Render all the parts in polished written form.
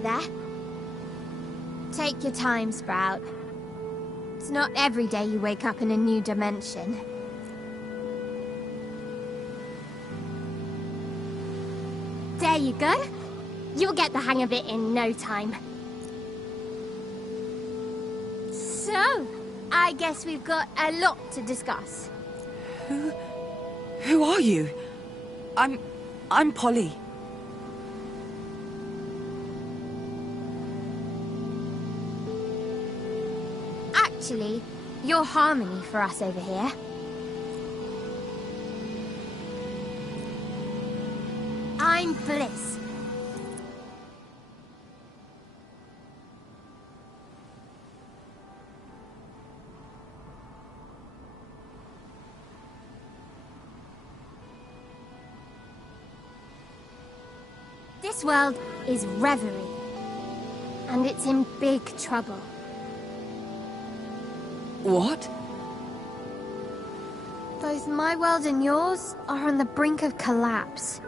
it there. Take your time, Sprout. It's not every day you wake up in a new dimension. There you go. You'll get the hang of it in no time. So, I guess we've got a lot to discuss. Who are you? I'm Polly. Actually, you're Harmony for us over here. I'm Bliss. This world is Reverie, and it's in big trouble. What? Both my world and yours are on the brink of collapse.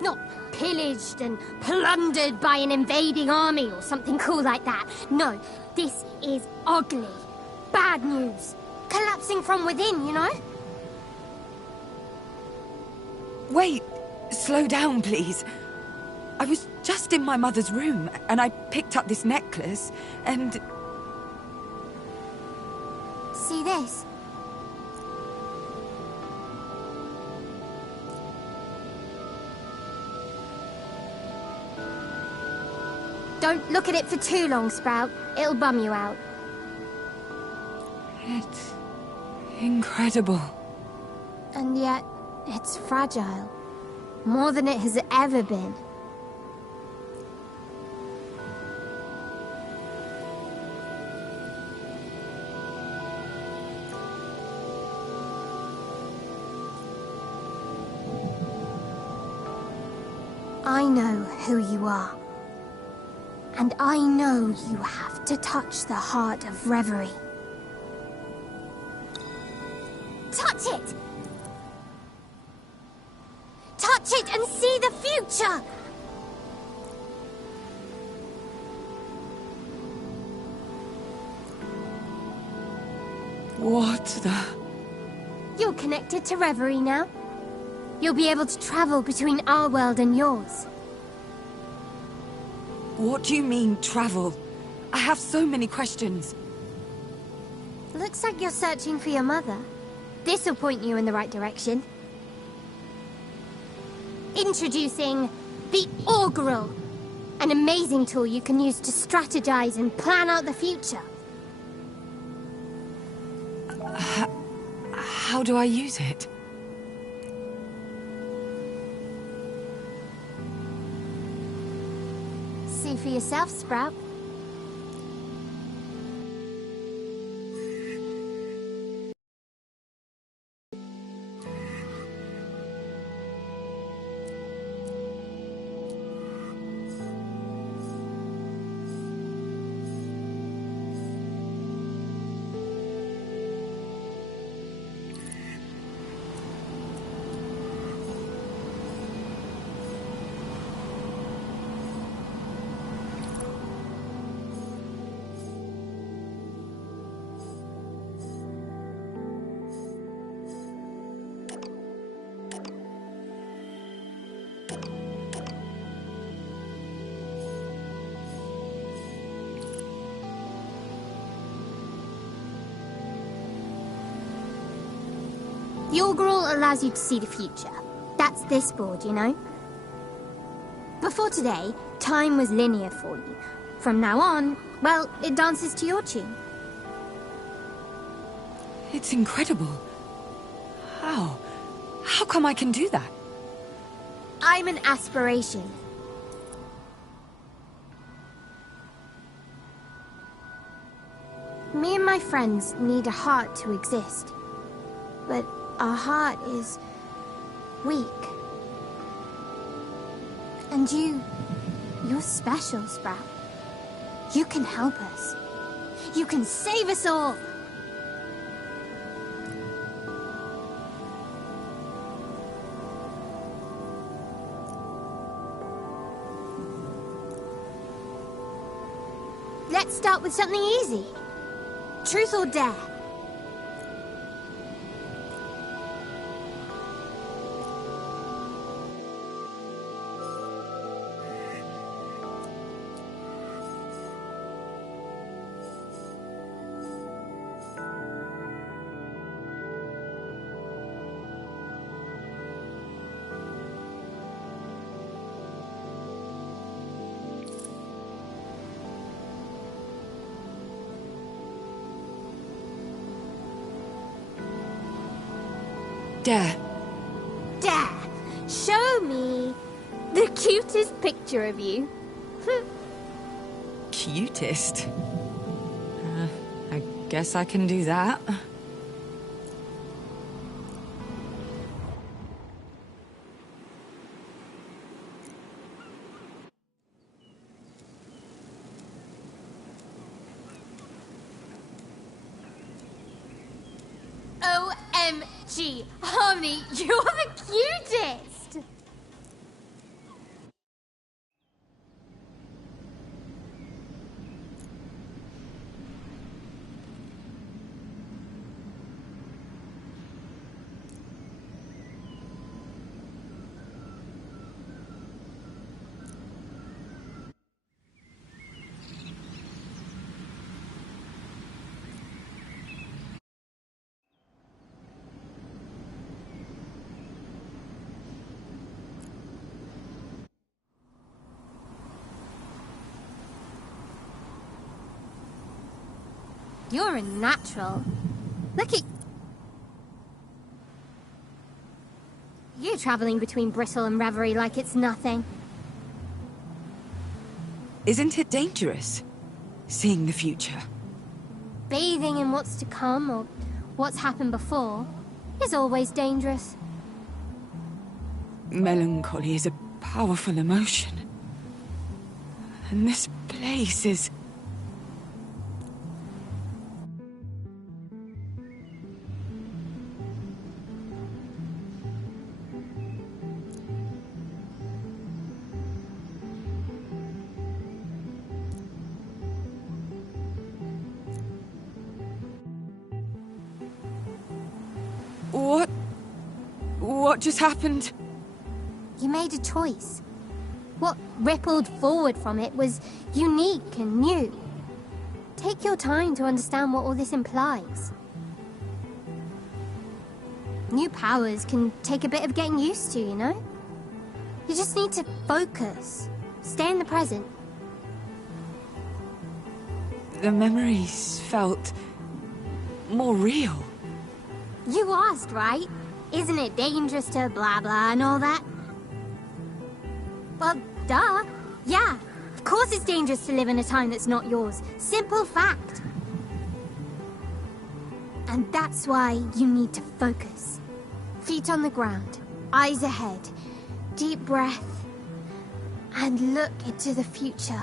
Not pillaged and plundered by an invading army or something cool like that. No, this is ugly. Bad news. Collapsing from within, you know? Wait, slow down, please. I was just in my mother's room, and I picked up this necklace, and... See this? Don't look at it for too long, Sprout. It'll bum you out. It's... incredible. And yet, it's fragile. More than it has ever been. I know who you are. And I know you have to touch the heart of Reverie. Touch it! Touch it and see the future! What the... You're connected to Reverie now. You'll be able to travel between our world and yours. What do you mean, travel? I have so many questions. Looks like you're searching for your mother. This'll point you in the right direction. Introducing the Augural, an amazing tool you can use to strategize and plan out the future. How do I use it? See for yourself, Sprout. The Augural allows you to see the future. That's this board, you know? Before today, time was linear for you. From now on, well, it dances to your tune. It's incredible. How? How come I can do that? I'm an aspiration. Me and my friends need a heart to exist. But our heart is weak. And you're special, Sprout. You can help us. You can save us all. Let's start with something easy. Truth or dare? Dare. Dare! Show me the cutest picture of you. Cutest? I guess I can do that. OMG! Harmony, you're the cutest! You're a natural. Look at... you traveling between Brittle and Reverie like it's nothing. Isn't it dangerous, seeing the future? Bathing in what's to come, or what's happened before, is always dangerous. Melancholy is a powerful emotion. And this place is... What just happened? You made a choice. What rippled forward from it was unique and new. Take your time to understand what all this implies. New powers can take a bit of getting used to, you know? You just need to focus. Stay in the present. The memories felt more real. You asked, right? Isn't it dangerous to blah blah and all that? Well, duh. Yeah, of course it's dangerous to live in a time that's not yours. Simple fact. And that's why you need to focus. Feet on the ground, eyes ahead, deep breath, and look into the future.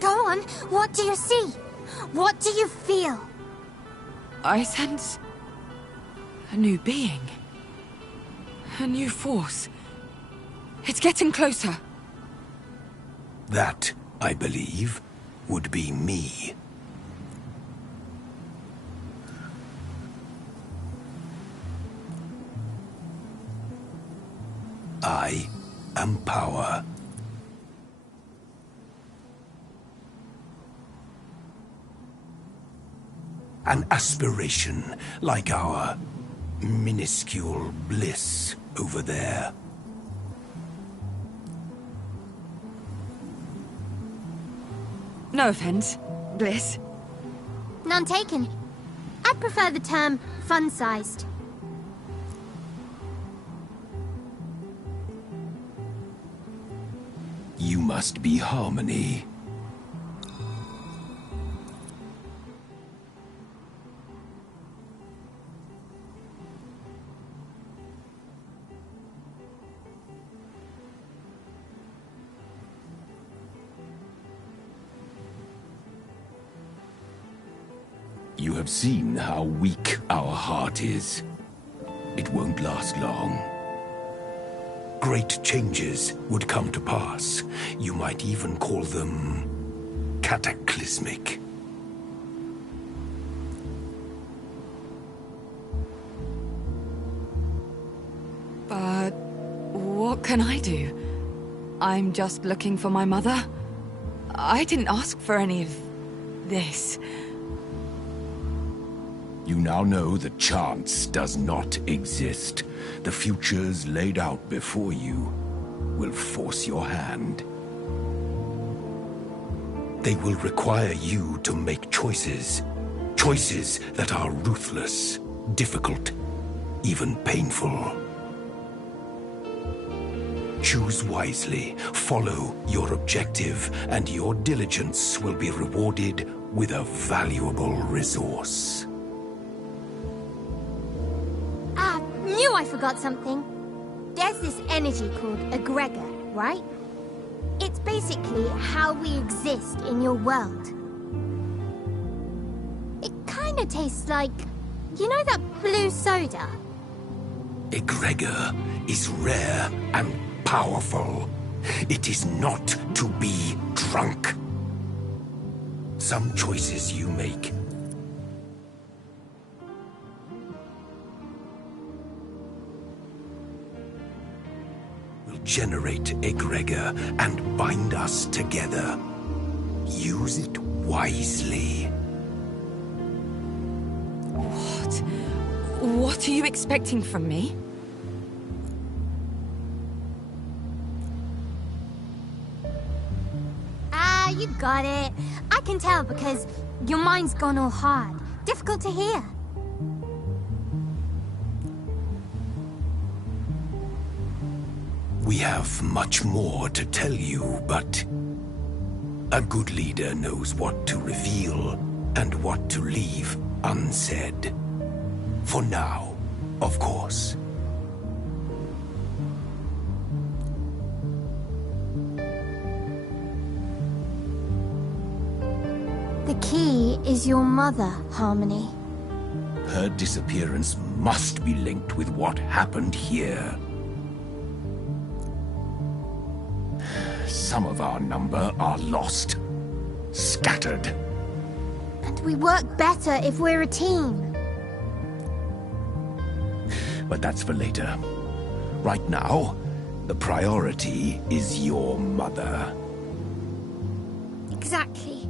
Go on, what do you see? What do you feel? I sense a new being. A new force. It's getting closer. That, I believe, would be me. I am power. An aspiration like our minuscule bliss over there. No offense, Bliss. None taken. I'd prefer the term fun-sized. You must be Harmony. You have seen how weak our heart is. It won't last long. Great changes would come to pass. You might even call them cataclysmic. But what can I do? I'm just looking for my mother. I didn't ask for any of this. You now know that chance does not exist. The futures laid out before you will force your hand. They will require you to make choices. Choices that are ruthless, difficult, even painful. Choose wisely, follow your objective, and your diligence will be rewarded with a valuable resource. Knew I forgot something. There's this energy called egregor, right? It's basically how we exist in your world. It kinda tastes like, you know that blue soda? Egregor is rare and powerful. It is not to be drunk. Some choices you make will generate egregor and bind us together. Use it wisely. What? What are you expecting from me? You got it. I can tell because your mind's gone all hard. Difficult to hear. We have much more to tell you, but a good leader knows what to reveal and what to leave unsaid. For now, of course. The key is your mother, Harmony. Her disappearance must be linked with what happened here. Some of our number are lost, scattered. And we work better if we're a team. But that's for later. Right now, the priority is your mother. Exactly.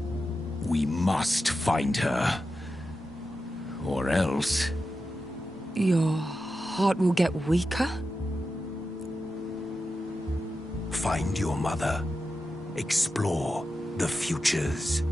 We must find her. Or else... Your heart will get weaker? Find your mother. Explore the futures.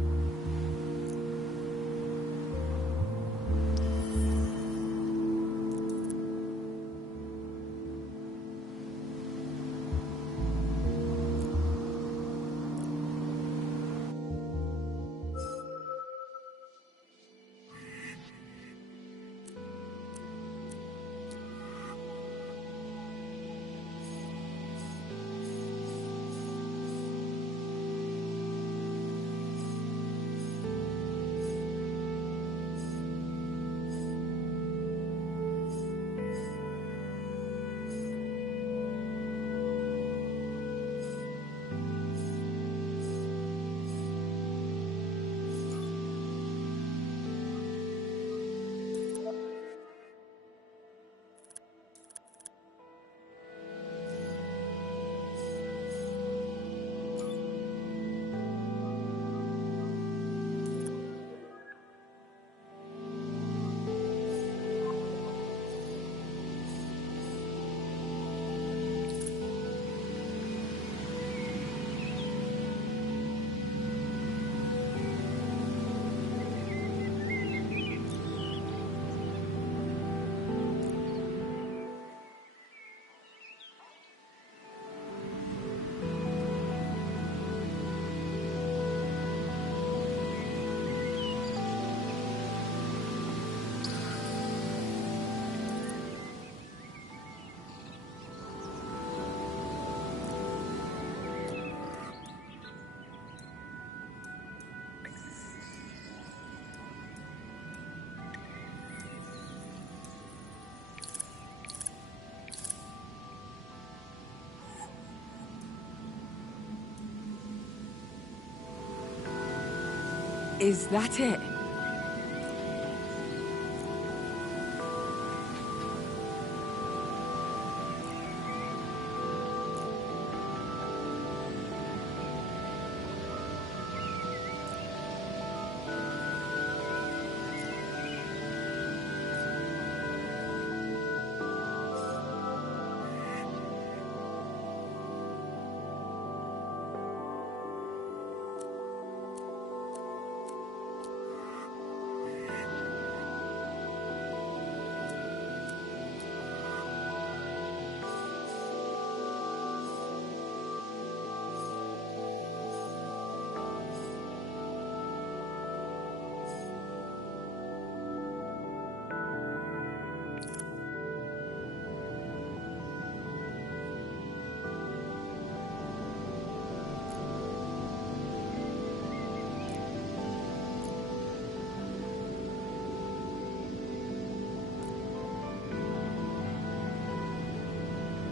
Is that it?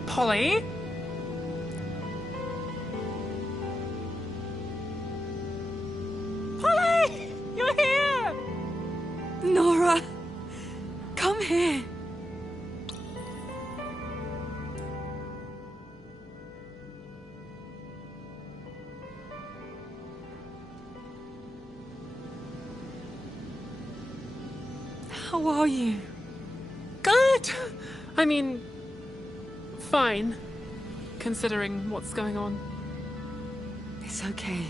Polly? Polly! You're here! Nora! Come here! How are you? Good! I mean, fine, considering what's going on. It's okay.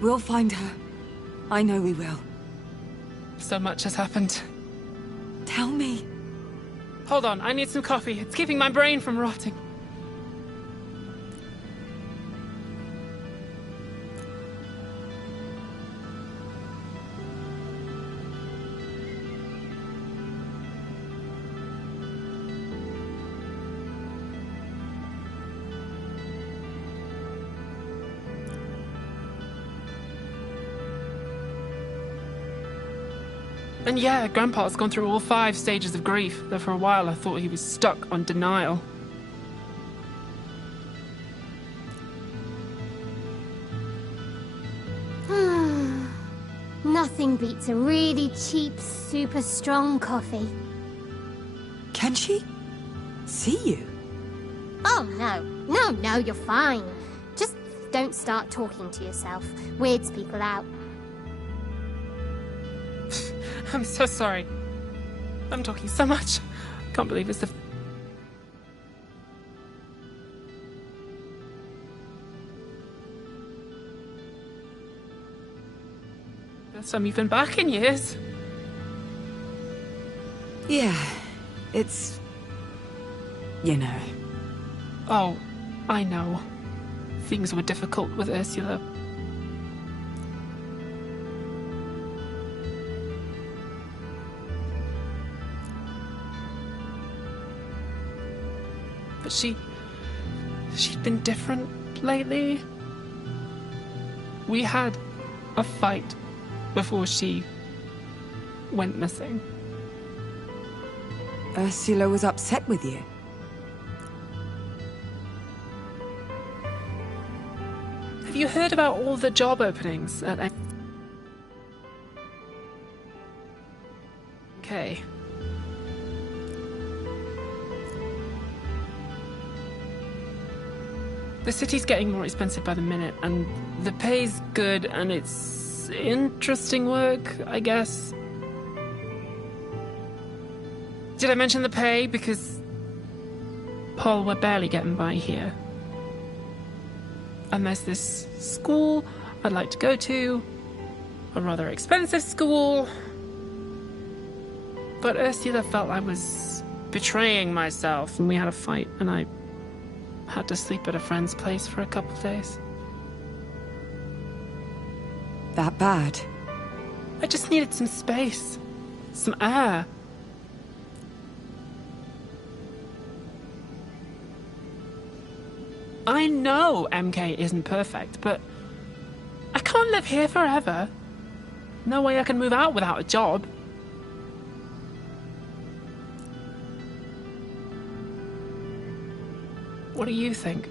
We'll find her. I know we will. So much has happened. Tell me. Hold on, I need some coffee. It's keeping my brain from rotting. And yeah, Grandpa's gone through all 5 stages of grief, though for a while I thought he was stuck on denial. Nothing beats a really cheap, super strong coffee. Can she see you? Oh, no. No, you're fine. Just don't start talking to yourself. Weirds people out. I'm so sorry. I'm talking so much. Can't believe it's the... first time you've been back in years. Yeah, it's... you know. Oh, I know. Things were difficult with Ursula. But she'd been different lately. We had a fight before she went missing. Ursula was upset with you? Have you heard about all the job openings at... Okay. The city's getting more expensive by the minute, and the pay's good, and it's interesting work, I guess. Did I mention the pay? Because, Paul, we're barely getting by here. And there's this school I'd like to go to, a rather expensive school. But Ursula felt I was betraying myself, and we had a fight, and I had to sleep at a friend's place for a couple of days. That bad? I just needed some space, some air. I know MK isn't perfect, but I can't live here forever. No way I can move out without a job. What do you think?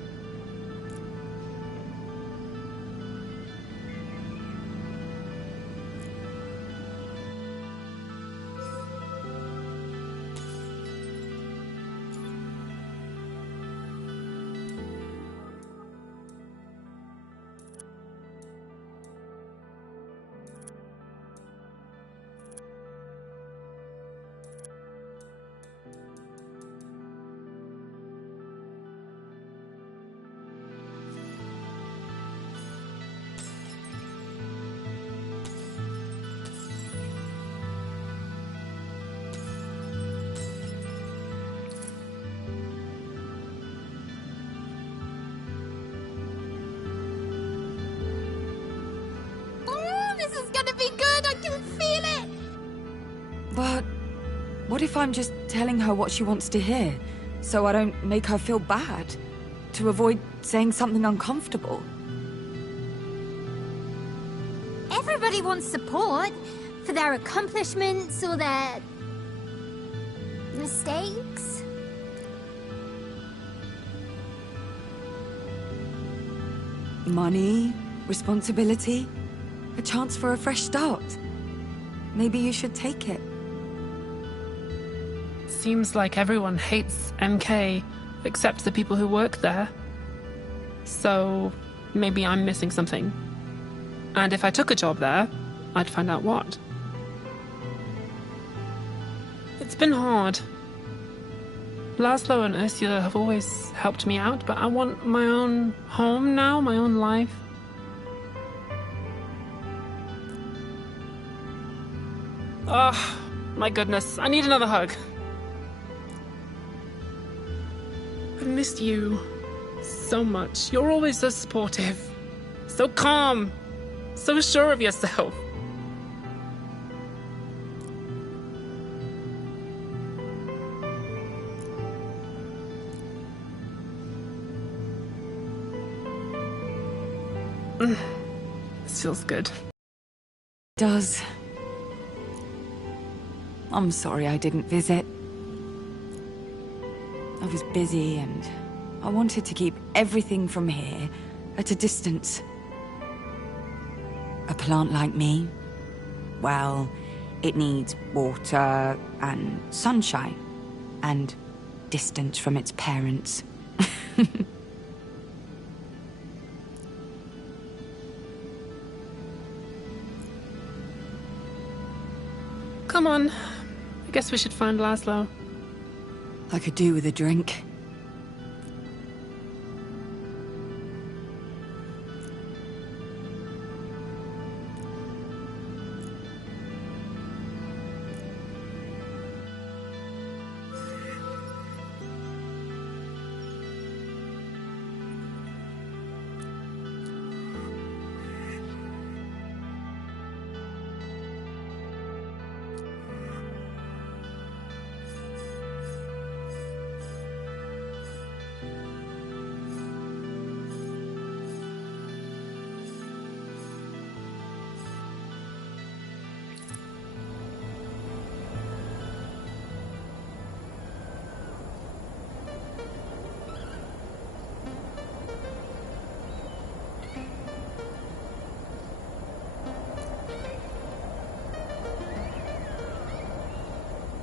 What if I'm just telling her what she wants to hear, so I don't make her feel bad? To avoid saying something uncomfortable? Everybody wants support for their accomplishments or their mistakes. Money, responsibility, a chance for a fresh start. Maybe you should take it. Seems like everyone hates MK, except the people who work there. So, maybe I'm missing something. And if I took a job there, I'd find out what. It's been hard. Laszlo and Ursula have always helped me out, but I want my own home now, my own life. Oh, my goodness, I need another hug. I've missed you so much. You're always so supportive, so calm, so sure of yourself. This feels good. Does. I'm sorry I didn't visit. I was busy and I wanted to keep everything from here at a distance. A plant like me, well, it needs water and sunshine and distance from its parents. Come on. I guess we should find Laszlo. I could do with a drink.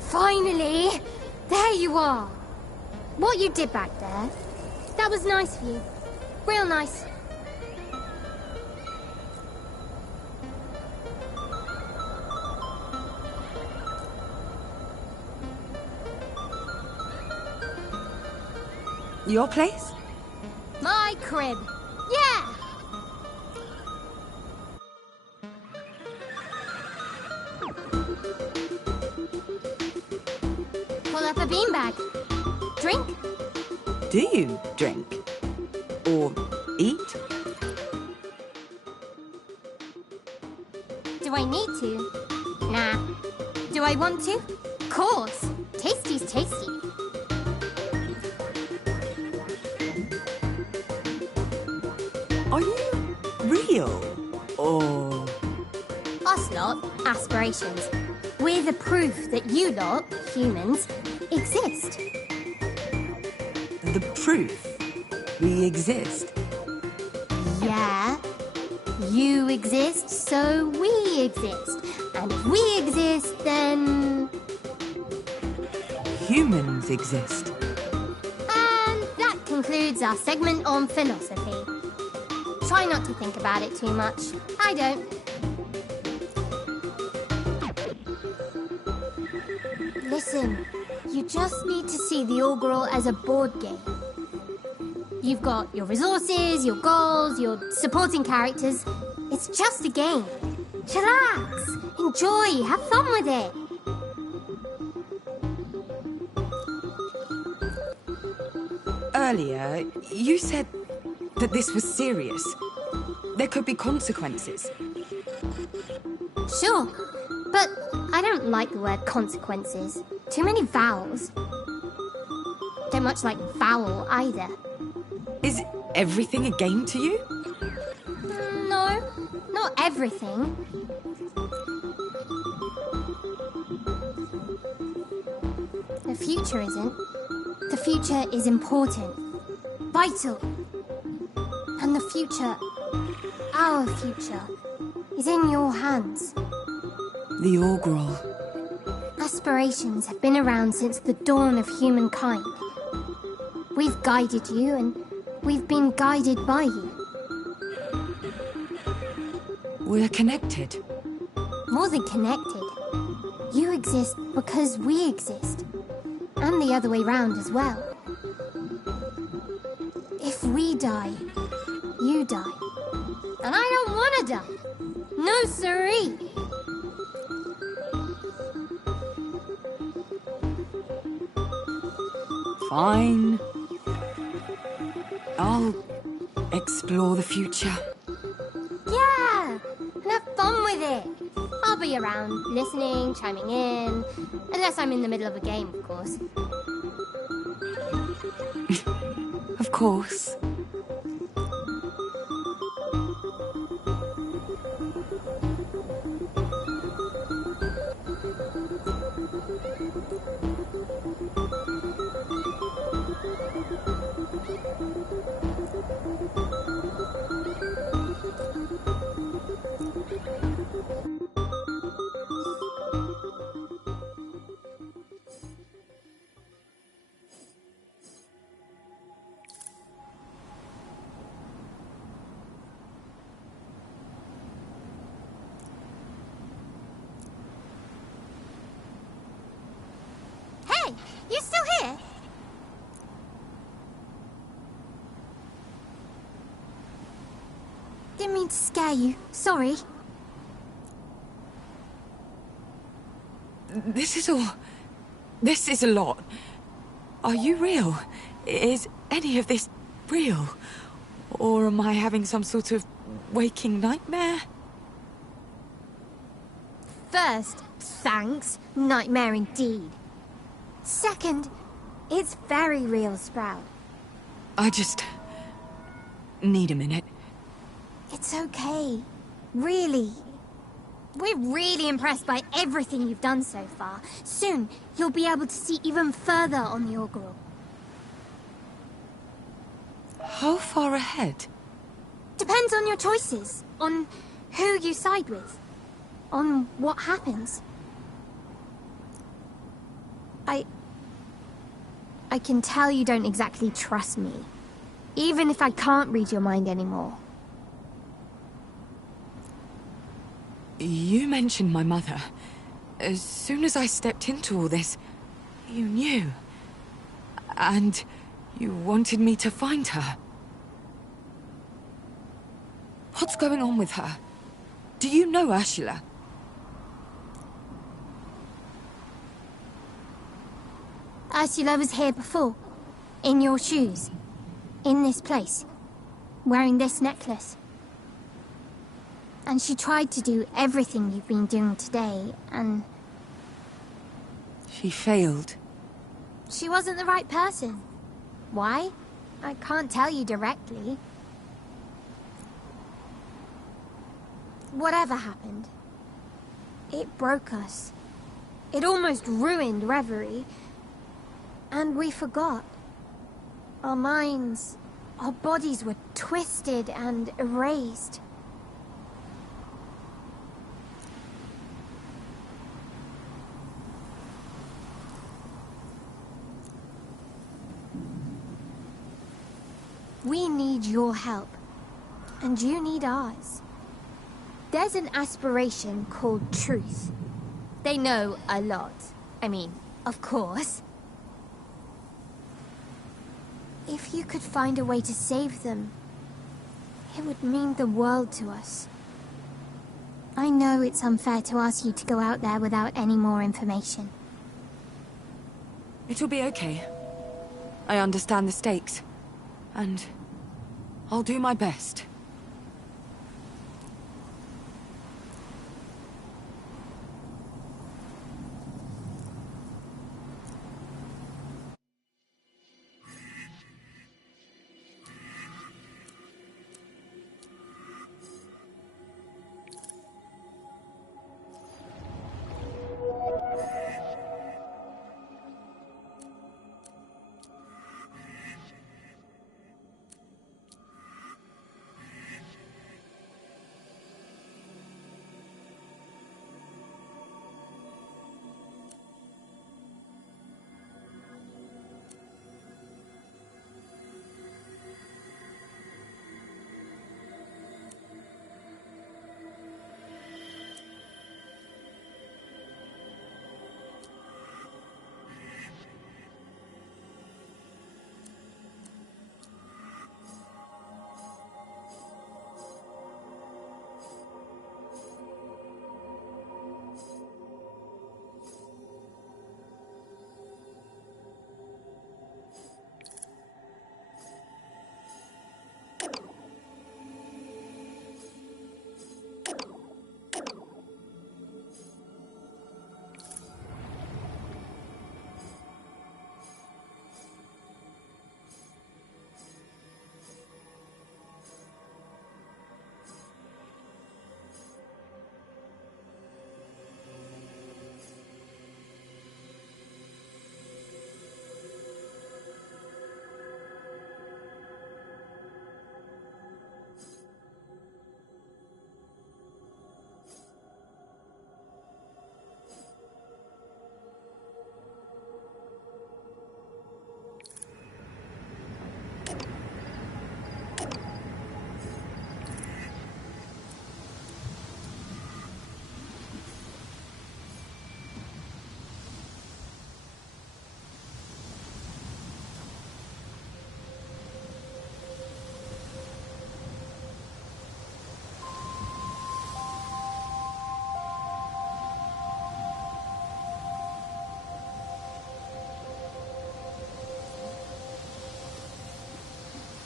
Finally! There you are! What you did back there, that was nice of you. Real nice. Your place? My crib. Yeah! Pull up a beanbag. Drink? Do you drink? Or eat? Do I need to? Nah. Do I want to? Course. Tasty's tasty. Are you real? Or... Us lot, aspirations. We're the proof that you lot, humans, exist. the proof we exist? Yeah. You exist, so we exist. And if we exist, then... Humans exist. And that concludes our segment on philosophy. Try not to think about it too much. I don't. Listen, you just need to see the Augural as a board game. You've got your resources, your goals, your supporting characters. It's just a game. Chillax, enjoy, have fun with it. Earlier, you said that this was serious. There could be consequences. Sure, but I don't like the word consequences. Too many vowels. Don't much like vowel either. Is everything a game to you? No, not everything. The future isn't. The future is important. Vital. And the future, our future, is in your hands. The Orgrill. Aspirations have been around since the dawn of humankind. We've guided you, and we've been guided by you. We're connected. More than connected. You exist because we exist. And the other way round as well. If we die, you die. And I don't want to die. No siree. Fine. I'll explore the future. Yeah, and have fun with it. I'll be around, listening, chiming in. Unless I'm in the middle of a game, of course. Of course. Hey, you still here? Didn't mean to scare you. Sorry. This is a lot. Are you real? Is any of this real? Or am I having some sort of waking nightmare? First, thanks. Nightmare indeed. Second, it's very real, Sprout. I just need a minute. It's okay. Really. We're really impressed by everything you've done so far. Soon, you'll be able to see even further on the Orgrill. How far ahead? Depends on your choices. On who you side with. On what happens. I can tell you don't exactly trust me. Even if I can't read your mind anymore. You mentioned my mother. As soon as I stepped into all this, you knew. And you wanted me to find her. What's going on with her? Do you know Ursula? Ursula was here before. In your shoes. In this place. Wearing this necklace. And she tried to do everything you've been doing today, and... She failed. she wasn't the right person. Why? I can't tell you directly. Whatever happened, it broke us. It almost ruined Reverie. And we forgot. Our minds, our bodies were twisted and erased. We need your help, and you need ours. There's an aspiration called truth. They know a lot. I mean, of course. If you could find a way to save them, it would mean the world to us. I know it's unfair to ask you to go out there without any more information. It'll be okay. I understand the stakes. And I'll do my best.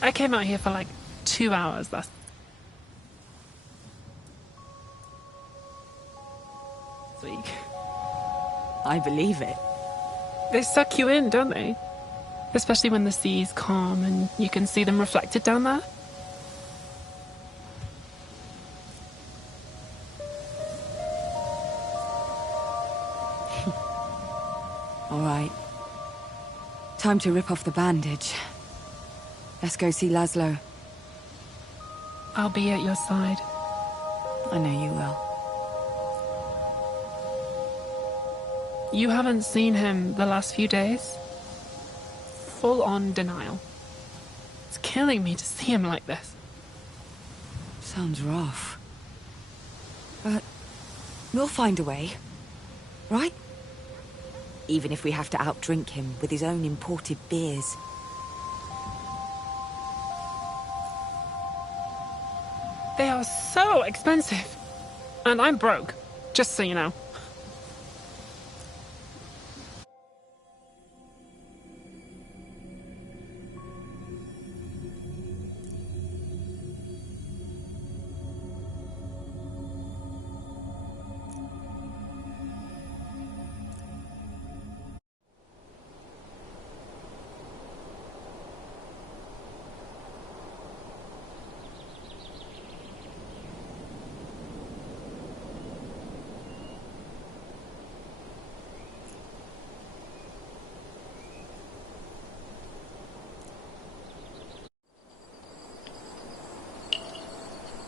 I came out here for like 2 hours. That's week. I believe it. They suck you in, don't they? Especially when the sea's calm and you can see them reflected down there. All right. Time to rip off the bandage. Let's go see Laszlo. I'll be at your side. I know you will. You haven't seen him the last few days? Full-on denial. It's killing me to see him like this. Sounds rough. But we'll find a way, right? Even if we have to outdrink him with his own imported beers. They are so expensive. And I'm broke, just so you know.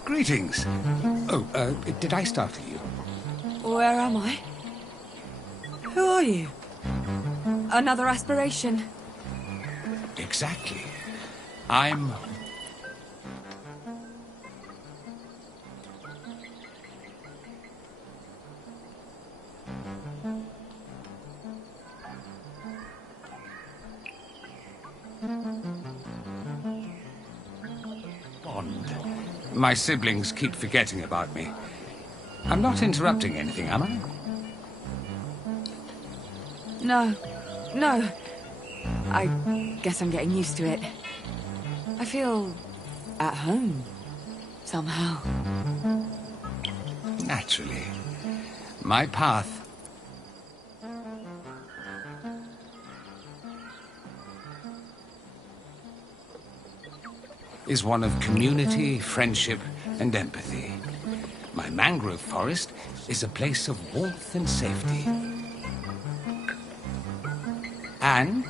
Greetings. Oh, did I startle you? Where am I? Who are you? Another aspiration? Exactly. I'm... Bond. My siblings keep forgetting about me. I'm not interrupting anything, am I? No. No. I guess I'm getting used to it. I feel at home, somehow. Naturally. My path is one of community, friendship, and empathy. My mangrove forest is a place of warmth and safety. And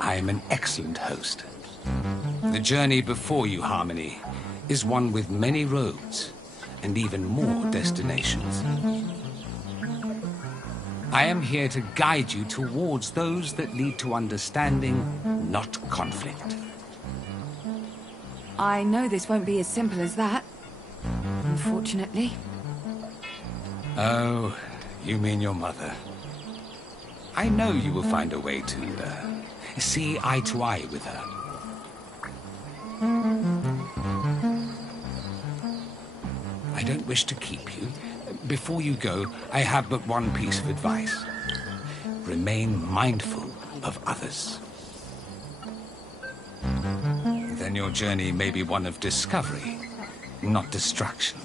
I am an excellent host. The journey before you, Harmony, is one with many roads and even more destinations. I am here to guide you towards those that lead to understanding, not conflict. I know this won't be as simple as that, unfortunately. Oh, you mean your mother. I know you will find a way to see eye to eye with her. I don't wish to keep you. Before you go, I have but one piece of advice. Remain mindful of others. Then your journey may be one of discovery, not destruction.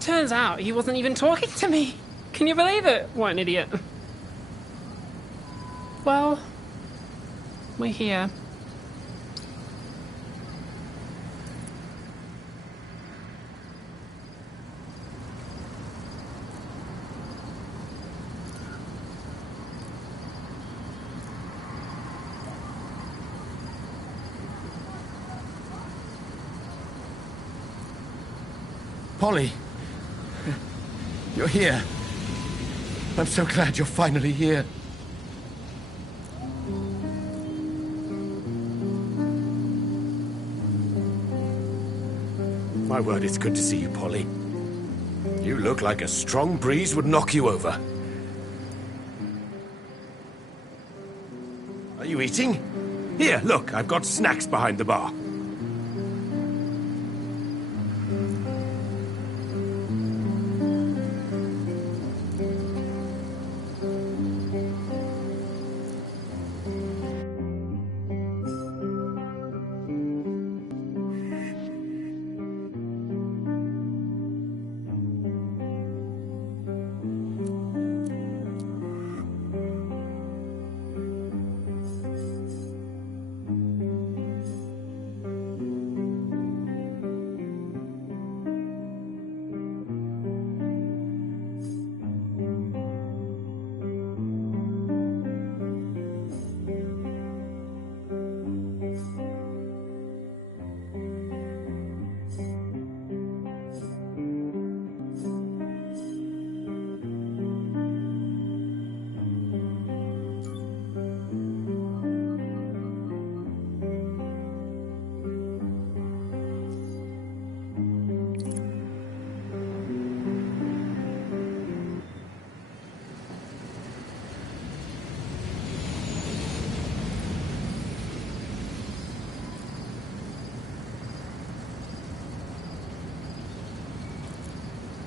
Turns out he wasn't even talking to me. Can you believe it? What an idiot. Well, we're here. Polly, you're here. I'm so glad you're finally here. My word, it's good to see you, Polly. You look like a strong breeze would knock you over. Are you eating? Here, look, I've got snacks behind the bar.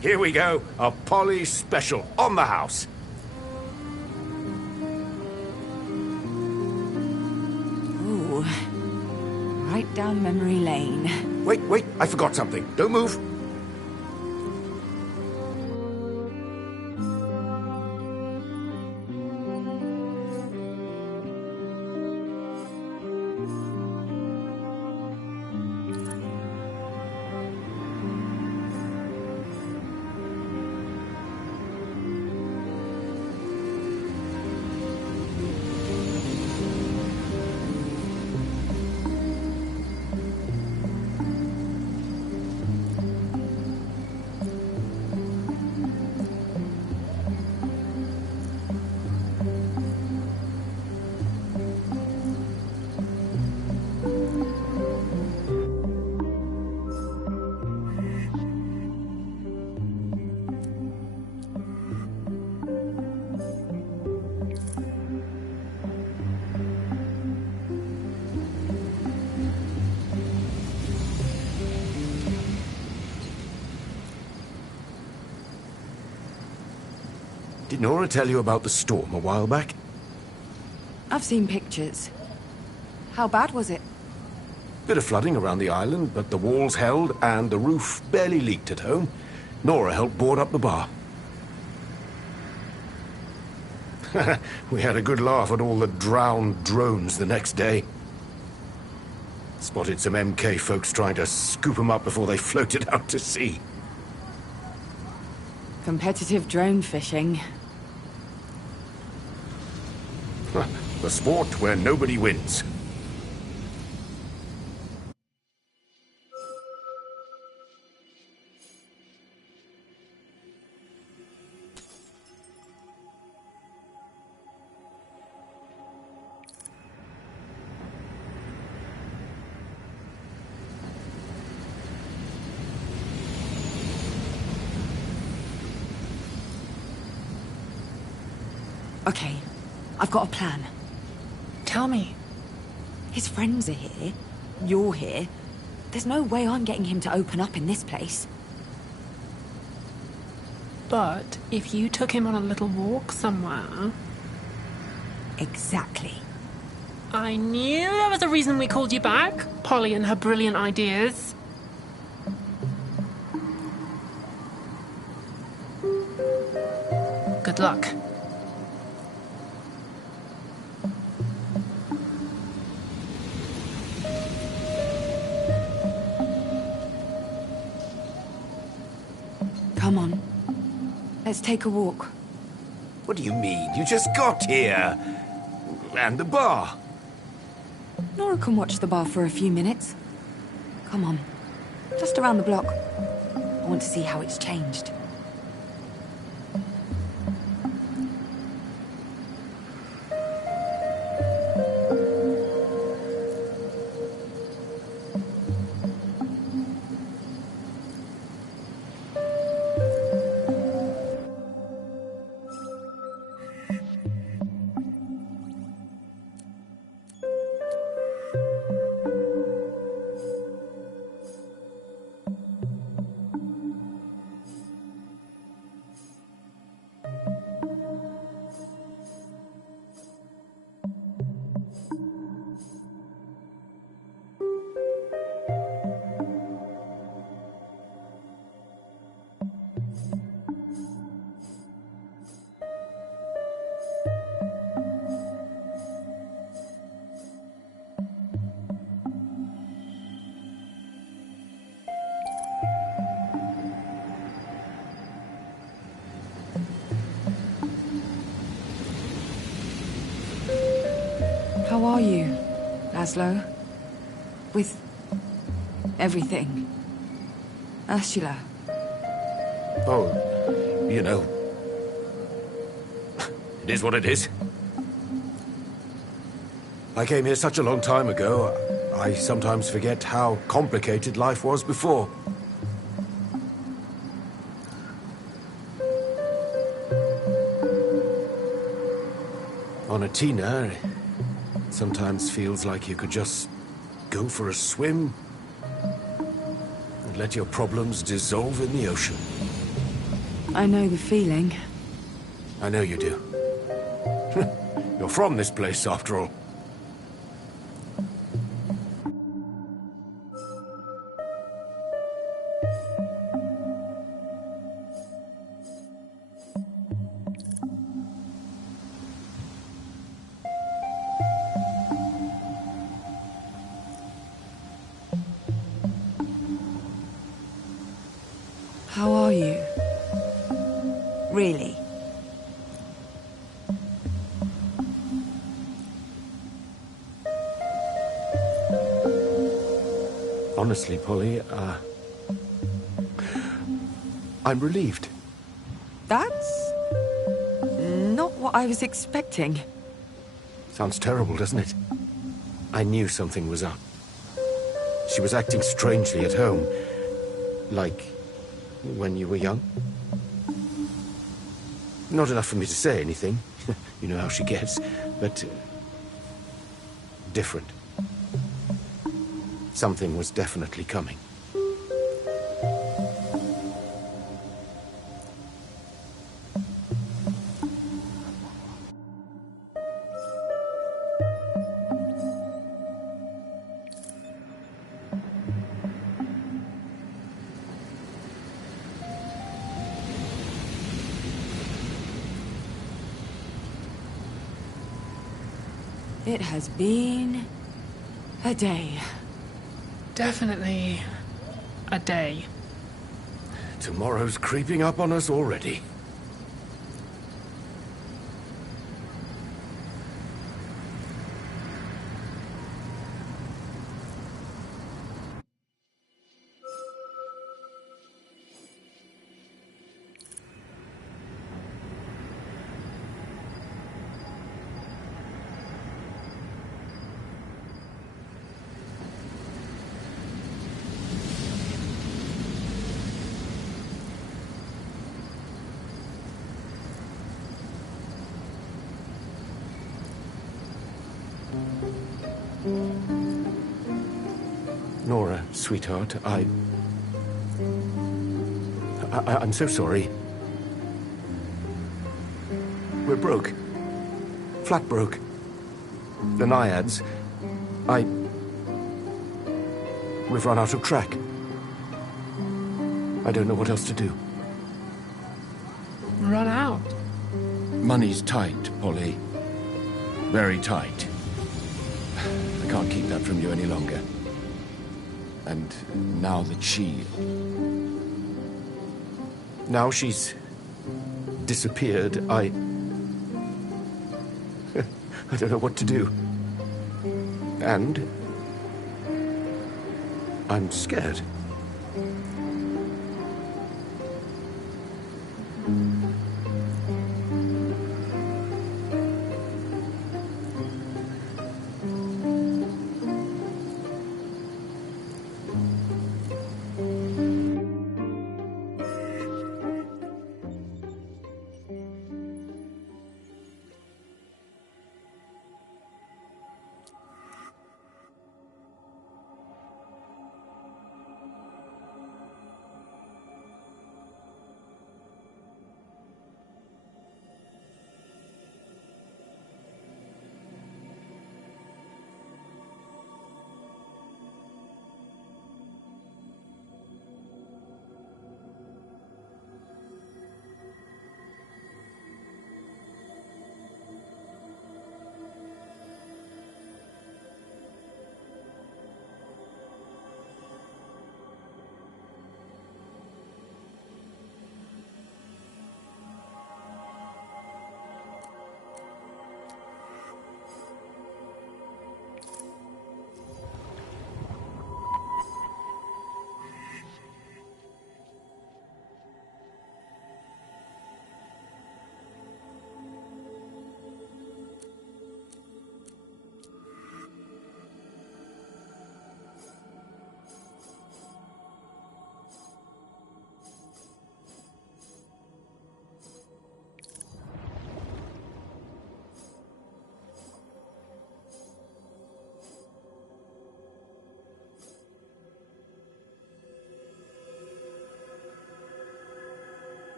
Here we go. A Polly special on the house. Ooh. Right down memory lane. Wait, I forgot something. Don't move. Did Nora tell you about the storm a while back? I've seen pictures. How bad was it? Bit of flooding around the island, but the walls held and the roof barely leaked at home. Nora helped board up the bar. We had a good laugh at all the drowned drones the next day. Spotted some MK folks trying to scoop them up before they floated out to sea. Competitive drone fishing. The sport where nobody wins. Okay, I've got a plan. Tell me. His friends are here. You're here. There's no way I'm getting him to open up in this place. But if you took him on a little walk somewhere... Exactly. I knew there was a reason we called you back. Polly and her brilliant ideas. Good luck. Come on. Let's take a walk. What do you mean? You just got here. And the bar. Nora can watch the bar for a few minutes. Come on. Just around the block. I want to see how it's changed. How are you, Laszlo? With everything? Ursula? Oh, you know. It is what it is. I came here such a long time ago, I sometimes forget how complicated life was before. On a Tina, it sometimes feels like you could just go for a swim and let your problems dissolve in the ocean. I know the feeling. I know you do. You're from this place, after all. How are you? Really? Honestly, Polly, I'm relieved. That's not what I was expecting. Sounds terrible, doesn't it? I knew something was up. She was acting strangely at home. Like when you were young. Not enough for me to say anything. You know how she gets. But different. Something was definitely coming. It has been a day. Definitely a day. Tomorrow's creeping up on us already. Nora, sweetheart, I'm so sorry. We're broke. Flat broke. The Naiads... We've run out of track. I don't know what else to do. Run out. Money's tight, Polly. Very tight. I can't keep that from you any longer. And now that she... Now she's... disappeared, I don't know what to do. And... I'm scared.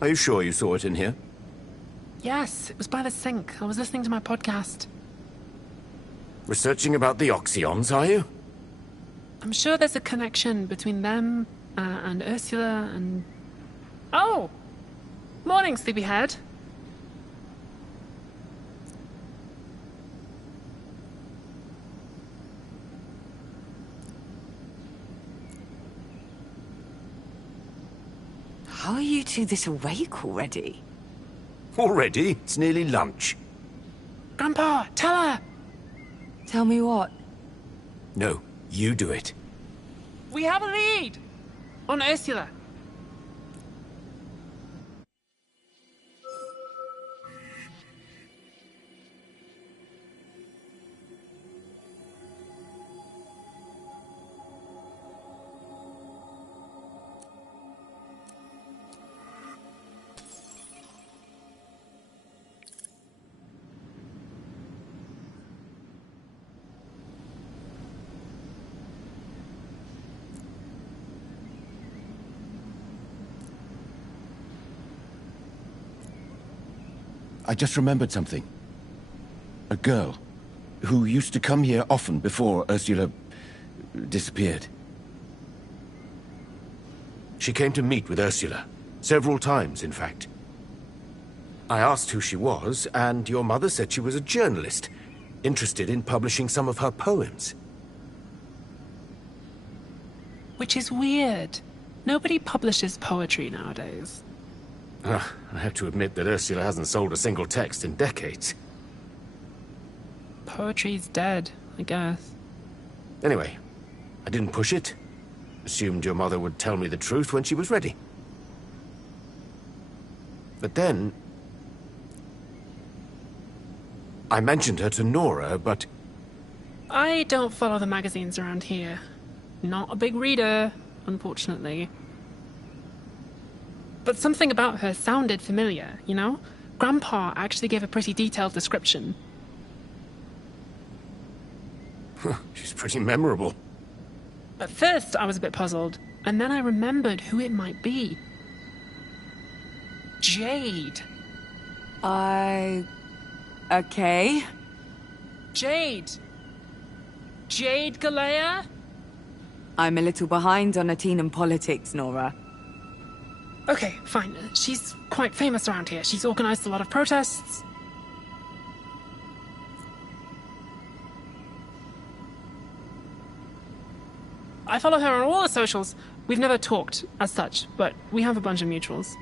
Are you sure you saw it in here? Yes, it was by the sink. I was listening to my podcast. Researching about the Oxyons, are you? I'm sure there's a connection between them and Ursula and... Oh! Morning, sleepyhead. How are you two this awake already? Already? It's nearly lunch. Grandpa, tell her! Tell me what? No, you do it. We have a lead! On Ursula. I just remembered something. A girl who used to come here often before Ursula disappeared. She came to meet with Ursula. Several times, in fact. I asked who she was, and your mother said she was a journalist, interested in publishing some of her poems. Which is weird. Nobody publishes poetry nowadays. I have to admit that Ursula hasn't sold a single text in decades. Poetry's dead, I guess. Anyway, I didn't push it. Assumed your mother would tell me the truth when she was ready. But then... I mentioned her to Nora, but... I don't follow the magazines around here. Not a big reader, unfortunately. But something about her sounded familiar, you know? Grandpa actually gave a pretty detailed description. She's pretty memorable. At first, I was a bit puzzled, and then I remembered who it might be. Jade. Okay. Jade. Jade Galea? I'm a little behind on Atenan politics, Nora. Okay, fine. She's quite famous around here. She's organized a lot of protests. I follow her on all the socials. We've never talked as such, but we have a bunch of mutuals.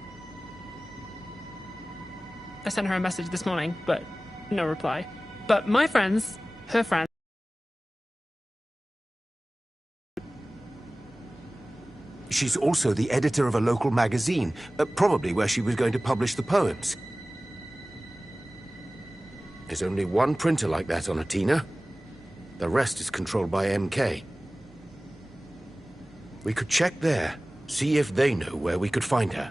I sent her a message this morning, but no reply. But my friends, her friends... She's also the editor of a local magazine, probably where she was going to publish the poems. There's only one printer like that on Athena. The rest is controlled by MK. We could check there, see if they know where we could find her.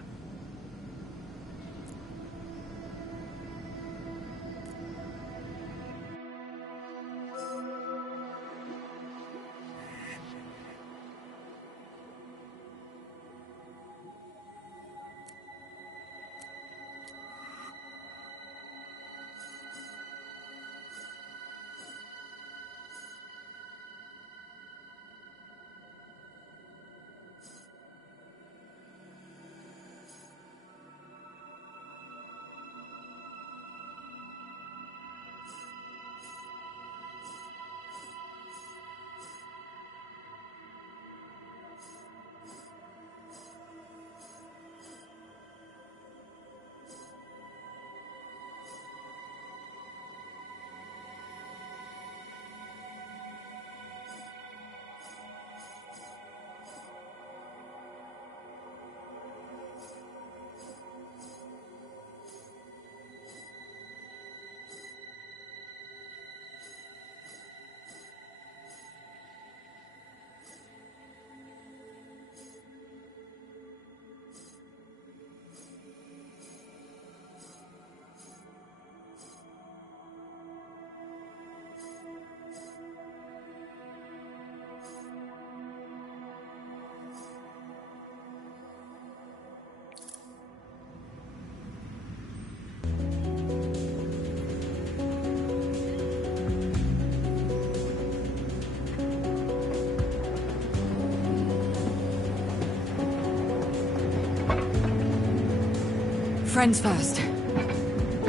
friends first.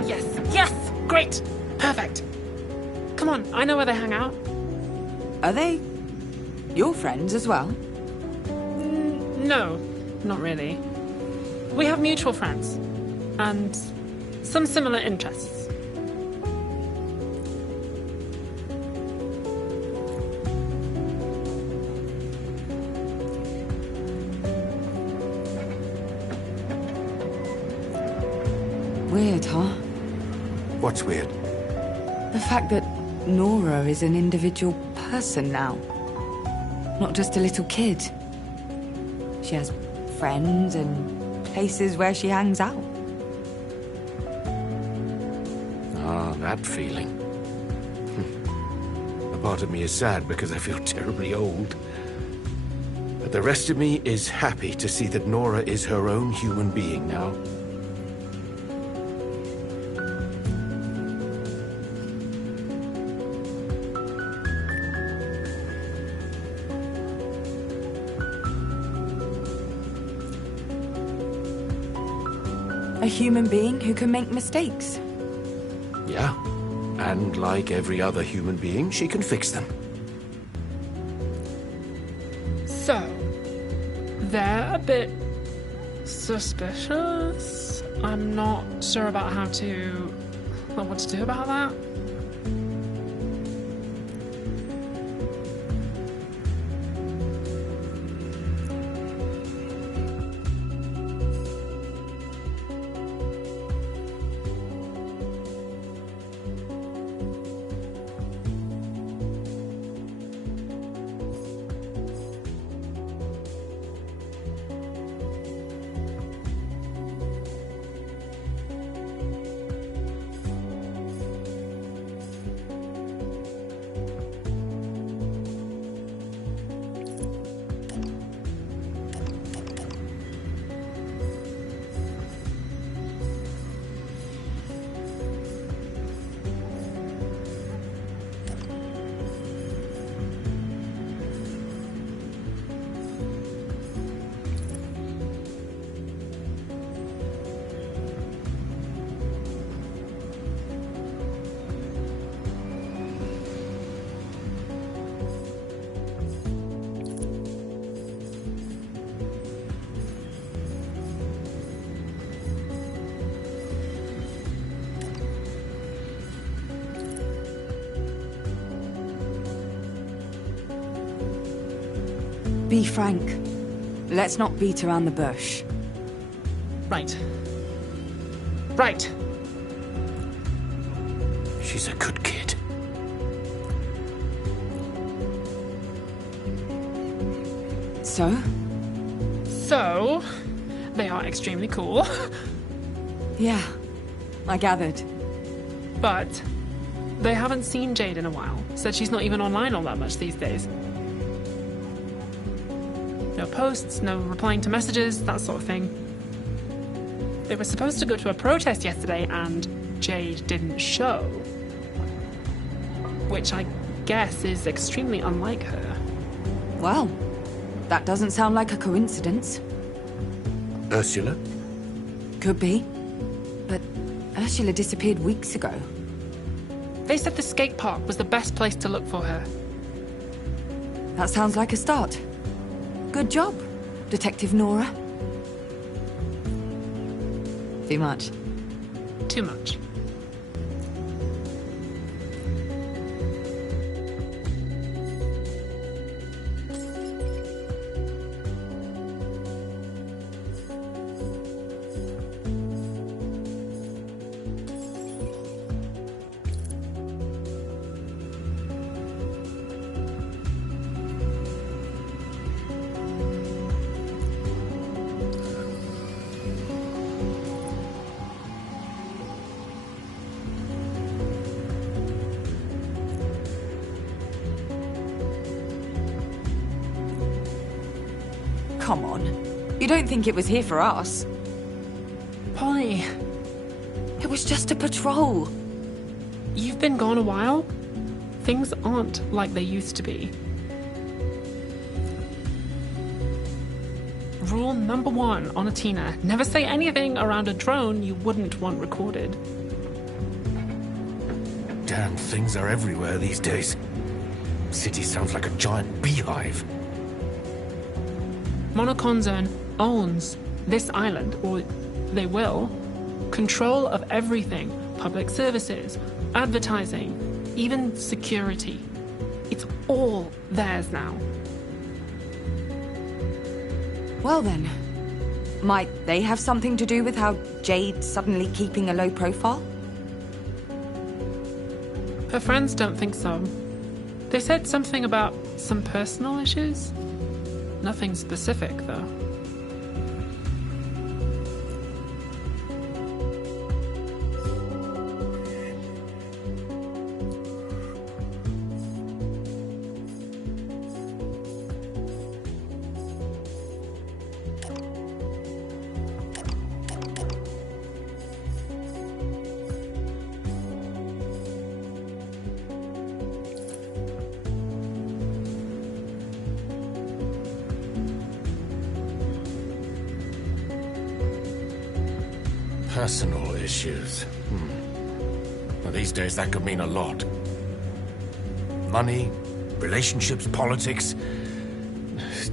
Yes, yes! Great! Perfect! Come on, I know where they hang out. Are they your friends as well? No, not really. We have mutual friends. And some similar interests. Weird, huh? What's weird? The fact that Nora is an individual person now. Not just a little kid. She has friends and places where she hangs out. Ah, that feeling. A part of me is sad because I feel terribly old. But the rest of me is happy to see that Nora is her own human being now. A human being who can make mistakes. Yeah. And like every other human being, she can fix them. So, they're a bit suspicious. I'm not sure about what to do about that. Be frank. Let's not beat around the bush. Right. Right. She's a good kid. So? So, they are extremely cool. Yeah, I gathered. But they haven't seen Jade in a while. Said she's not even online all that much these days. No posts, no replying to messages, that sort of thing. They were supposed to go to a protest yesterday and Jade didn't show. Which I guess is extremely unlike her. Well, that doesn't sound like a coincidence. Ursula? Could be. But Ursula disappeared weeks ago. They said the skate park was the best place to look for her. That sounds like a start. Good job, Detective Nora. Too much. Too much. Come on. You don't think it was here for us? Polly, It was just a patrol. you've been gone a while. Things aren't like they used to be. rule number 1 on Atina. Never say anything around a drone you wouldn't want recorded. Damn things are everywhere these days. City sounds like a giant beehive. Monoconzern owns this island, or they will. Control of everything. Public services, advertising, even security. It's all theirs now. Well then, might they have something to do with how Jade's suddenly keeping a low profile? Her friends don't think so. They said something about some personal issues. Nothing specific, though. Personal issues. Well, these days that could mean a lot. Money, relationships, politics.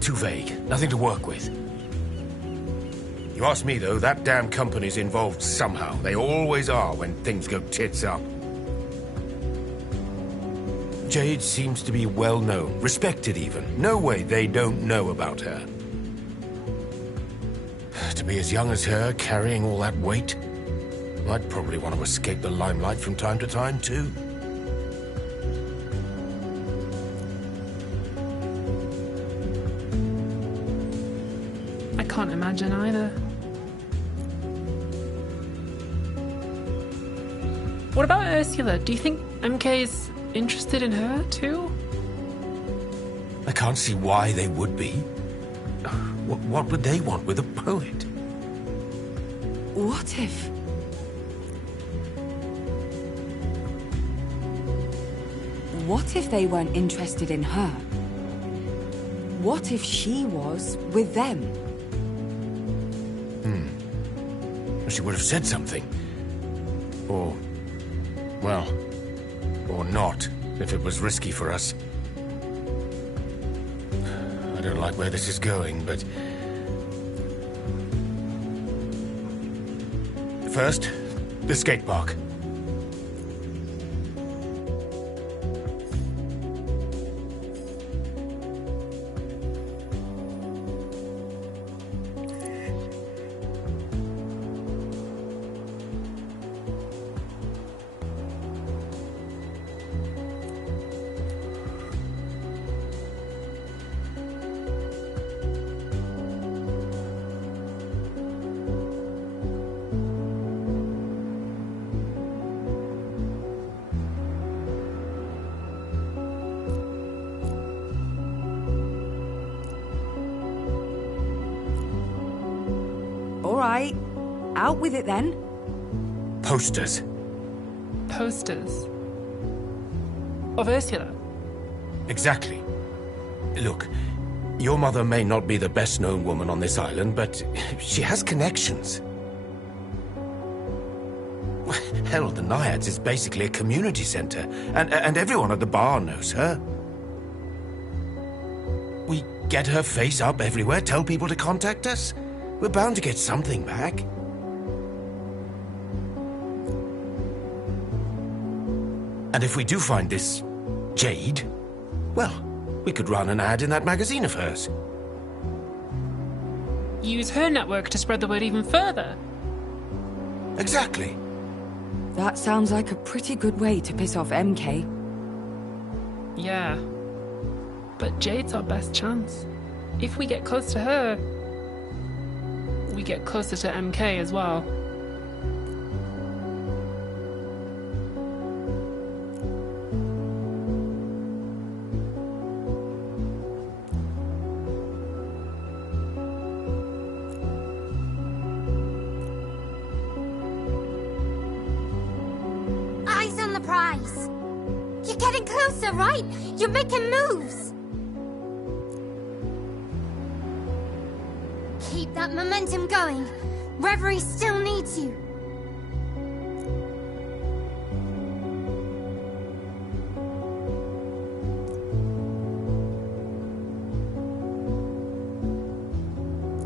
Too vague. Nothing to work with. You ask me, though, that damn company's involved somehow. They always are when things go tits up. Jade seems to be well known, respected even. No way they don't know about her. To be as young as her, carrying all that weight, I'd probably want to escape the limelight from time to time, too. I can't imagine either. What about Ursula? Do you think MK is interested in her, too? I can't see why they would be. What would they want with a poet? What if... What if they weren't interested in her? What if she was with them? She would have said something. Or... well... or not, if it was risky for us. I don't like where this is going, but... First, the skate park. All right, out with it then. Posters. Posters. Of Ursula? Exactly. Look, your mother may not be the best-known woman on this island, but she has connections. Hell, the Naiads is basically a community center, and everyone at the bar knows her. We get her face up everywhere, tell people to contact us. We're bound to get something back. And if we do find this Jade, well, we could run an ad in that magazine of hers. Use her network to spread the word even further. Exactly. That sounds like a pretty good way to piss off MK. Yeah. But Jade's our best chance. If we get close to her, we get closer to MK as well. Eyes on the prize. You're getting closer, right? You're making moves. that momentum going. Reverie still needs you.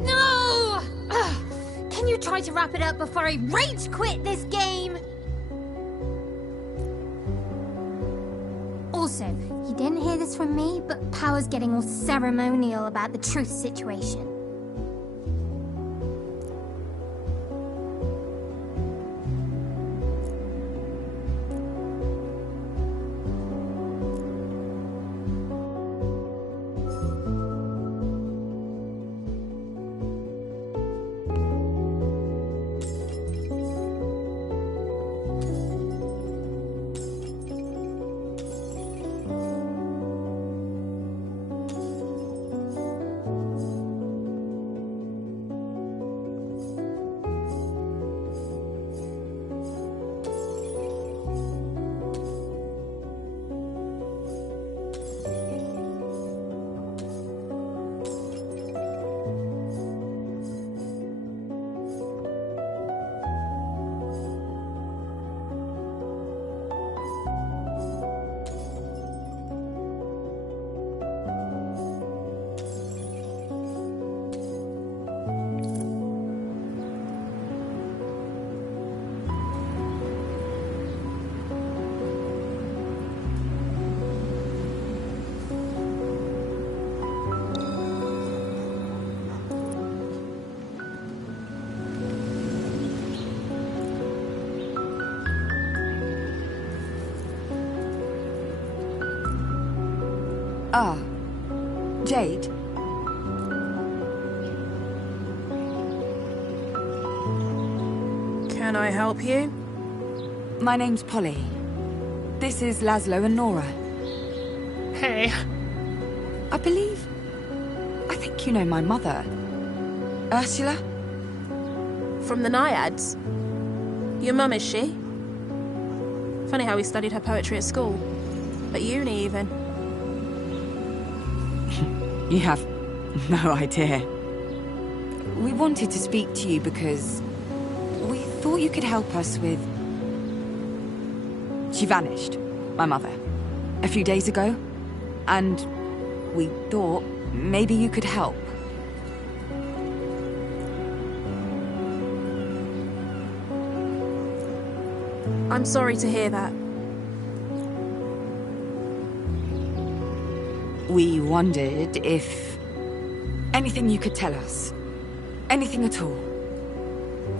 No! Ugh. Can you try to wrap it up before I rage quit this game? Also, you didn't hear this from me, but Power's getting all ceremonial about the truth situation. Ah, Jade. Can I help you? My name's Polly. This is Laszlo and Nora. Hey. I think you know my mother. Ursula? From the Naiads? Your mum, is she? Funny how we studied her poetry at school. At uni, even. You have no idea. We wanted to speak to you because we thought you could help us with... She vanished, my mother, a few days ago, and we thought maybe you could help. I'm sorry to hear that. We wondered if... anything you could tell us. Anything at all.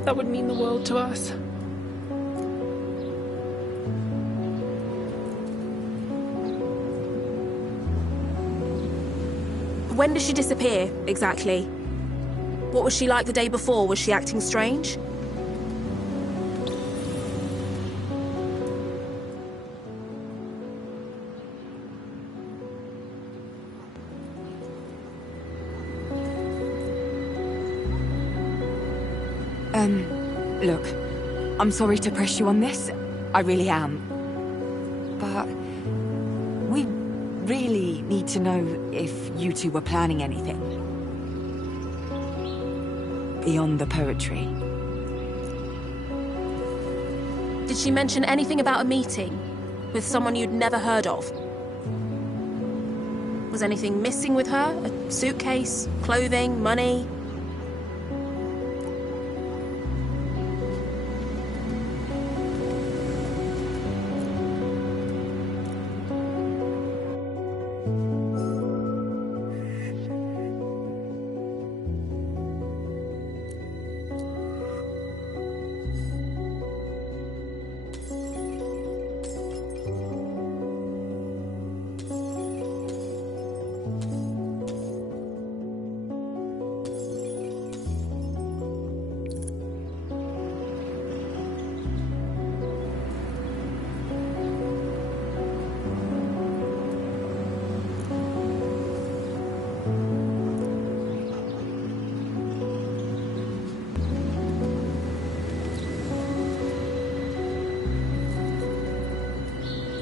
That would mean the world to us. When did she disappear, exactly? What was she like the day before? Was she acting strange? Look, I'm sorry to press you on this. I really am. But we really need to know if you two were planning anything. Beyond the poetry. Did she mention anything about a meeting? With someone you'd never heard of? Was anything missing with her? A suitcase? Clothing? Money?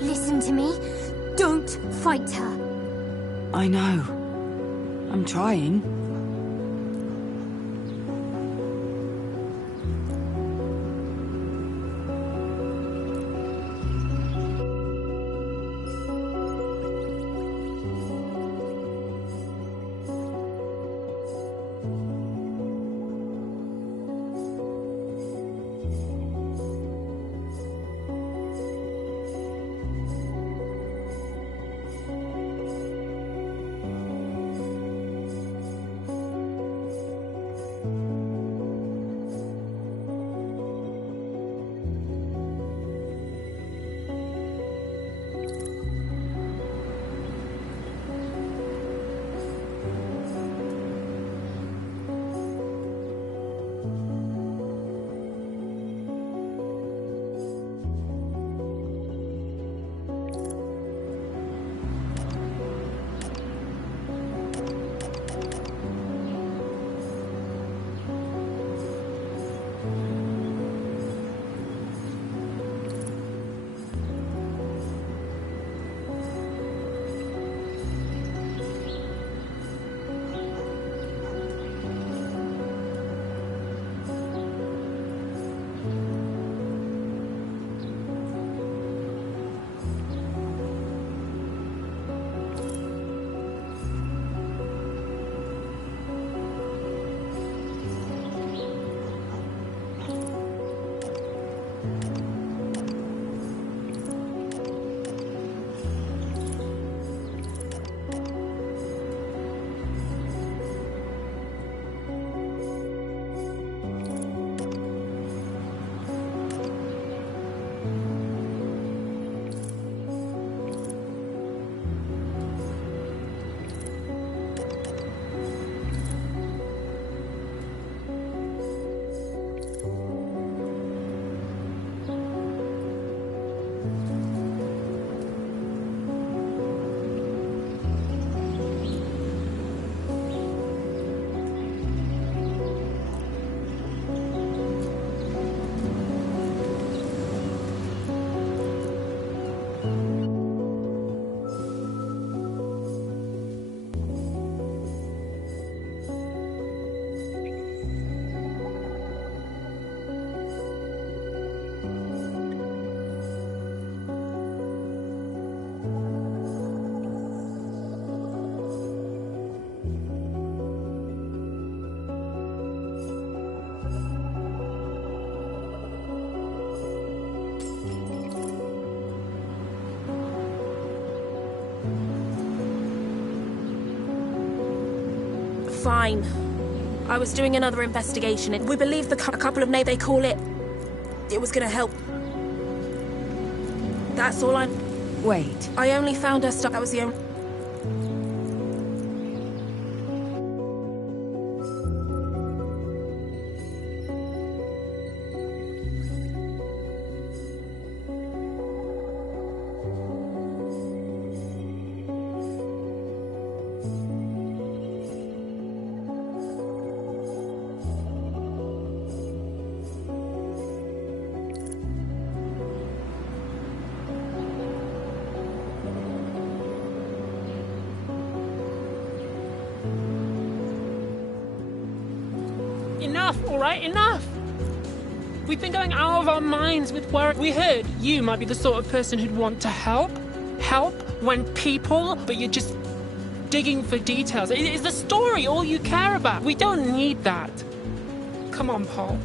Listen to me. Don't fight her. I know. I'm trying. fine. I was doing another investigation, and we believe a couple of names they call it. It was gonna help. That's all I... Wait. I only found her stuff. That was the only... Enough, all right? Enough! We've been going out of our minds with worry. We heard you might be the sort of person who'd want to help. Help when people, but you're just digging for details. Is the story all you care about? We don't need that. Come on, Paul.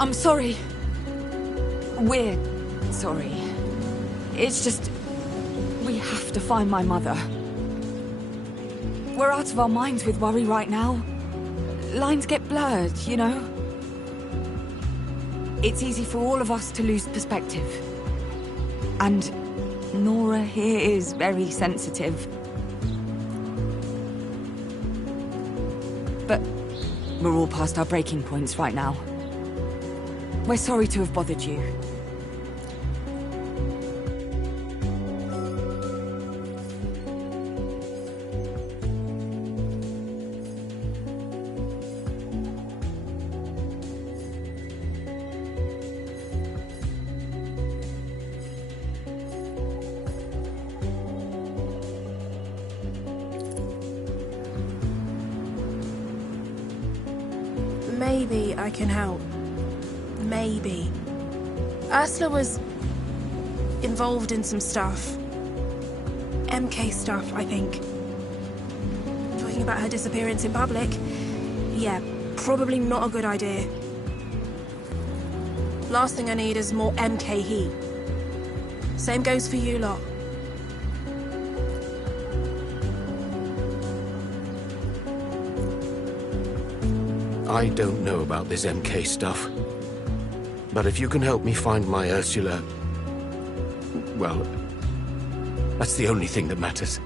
I'm sorry. We're sorry. It's just... we have to find my mother. We're out of our minds with worry right now. Lines get blurred, you know? It's easy for all of us to lose perspective. And Nora here is very sensitive. But we're all past our breaking points right now. We're sorry to have bothered you. Maybe I can help. Maybe. Ursula was involved in some stuff. MK stuff, I think. Talking about her disappearance in public? Yeah, probably not a good idea. Last thing I need is more MK heat. Same goes for you lot. I don't know about this MK stuff. But if you can help me find my Ursula... well, that's the only thing that matters.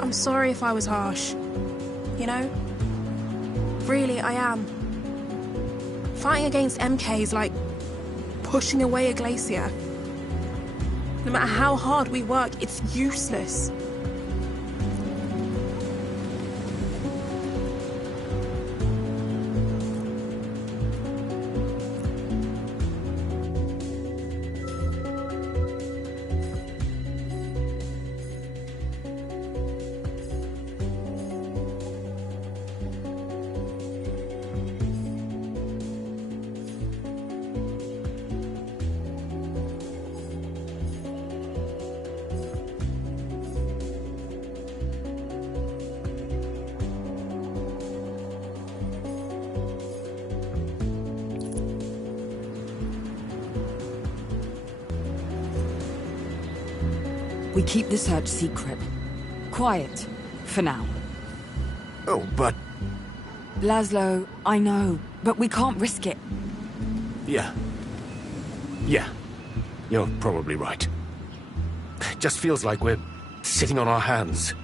I'm sorry if I was harsh. You know? Really, I am. Fighting against MK is like pushing away a glacier. No matter how hard we work, it's useless. We keep the search secret. Quiet, for now. Oh, but... Laszlo, I know, but we can't risk it. Yeah. Yeah. You're probably right. It just feels like we're sitting on our hands.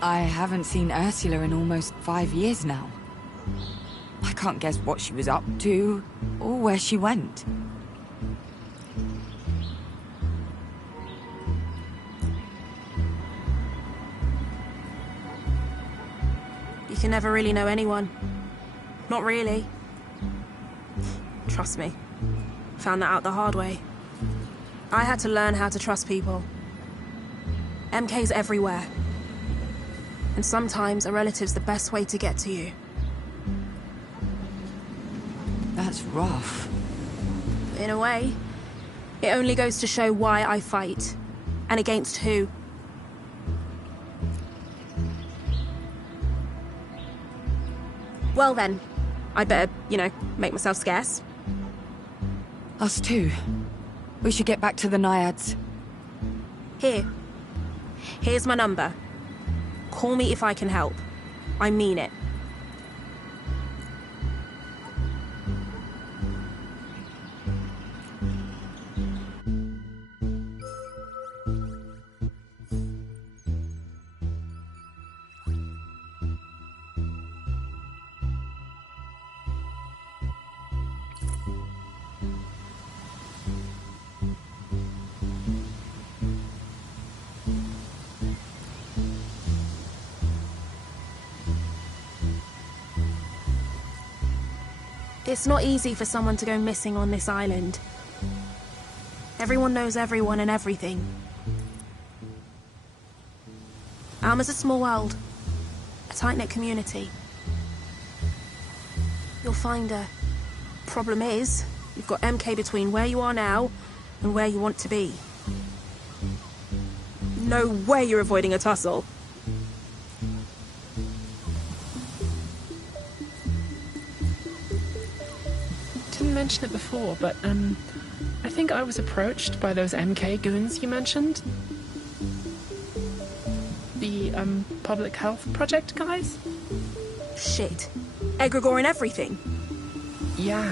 I haven't seen Ursula in almost 5 years now. I can't guess what she was up to, or where she went. You can never really know anyone. Not really. Trust me. Found that out the hard way. I had to learn how to trust people. MK's everywhere. And sometimes a relative's the best way to get to you. That's rough. In a way, it only goes to show why I fight. And against who. Well then, I'd better, make myself scarce. Us too. We should get back to the Naiads. Here's my number. Call me if I can help. I mean it. It's not easy for someone to go missing on this island. Everyone knows everyone and everything. Alma's a small world. A tight-knit community. You'll find her. Problem is, you've got MK between where you are now and where you want to be. No way you're avoiding a tussle. Didn't mention it before, but I think I was approached by those MK goons you mentioned. The public health project guys? Shit. Egregore and everything. Yeah.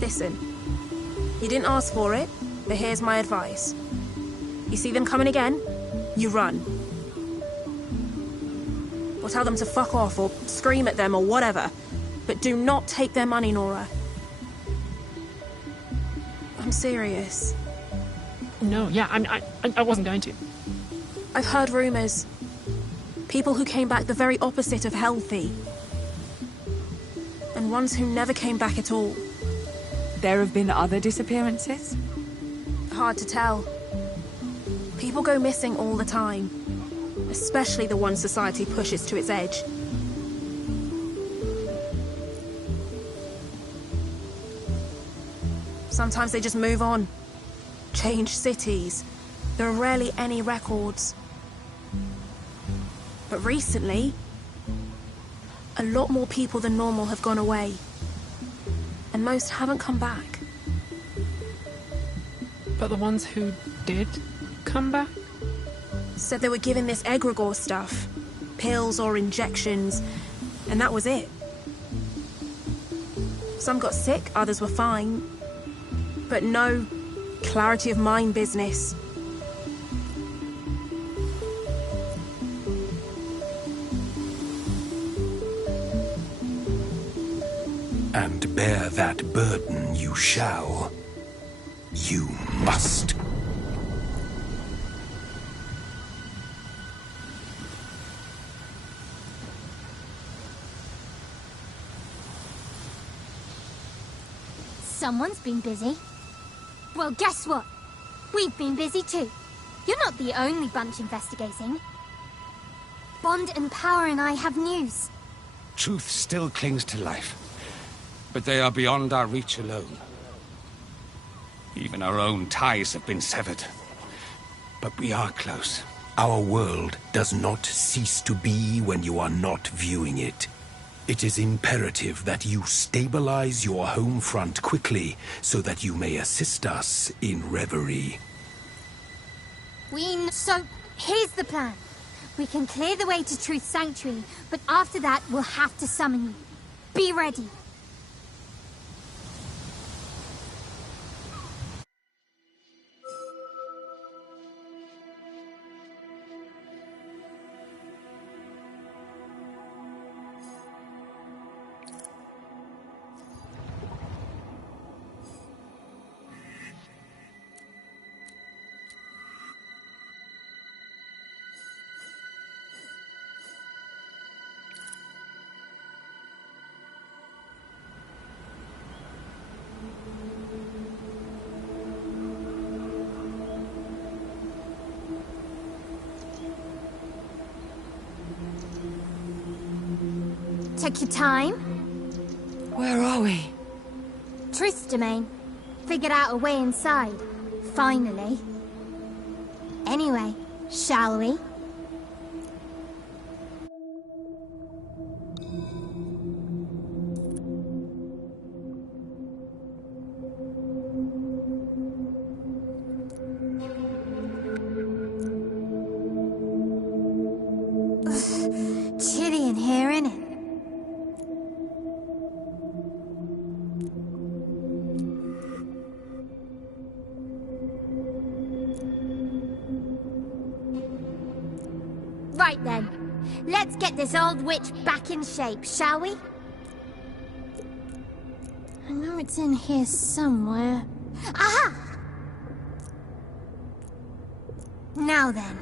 Listen, you didn't ask for it, but here's my advice. You see them coming again, you run. Or tell them to fuck off, or scream at them, or whatever. But do not take their money, Nora. I'm serious. No, yeah, I wasn't going to. I've heard rumors. People who came back the very opposite of healthy. And ones who never came back at all. There have been other disappearances? Hard to tell. People go missing all the time. Especially the ones society pushes to its edge. Sometimes they just move on. Change cities. There are rarely any records. But recently, a lot more people than normal have gone away. And most haven't come back. But the ones who did come back? Said they were given this egregore stuff. Pills or injections. And that was it. Some got sick, others were fine. But no clarity of mind business. And bear that burden you shall. You must. Someone's been busy. Well, guess what? We've been busy too. You're not the only bunch investigating. Bond and Power and I have news. Truth still clings to life, but they are beyond our reach alone. Even our own ties have been severed, but we are close. Our world does not cease to be when you are not viewing it. It is imperative that you stabilize your home front quickly so that you may assist us in Reverie. So, here's the plan. We can clear the way to Truth Sanctuary, but after that, we'll have to summon you. Be ready. Took your time? Where are we? Truth's domain. Figured out a way inside. Finally. Anyway, shall we? Chilly in here, innit? Right then, let's get this old witch back in shape, shall we? I know it's in here somewhere. Aha! Now then.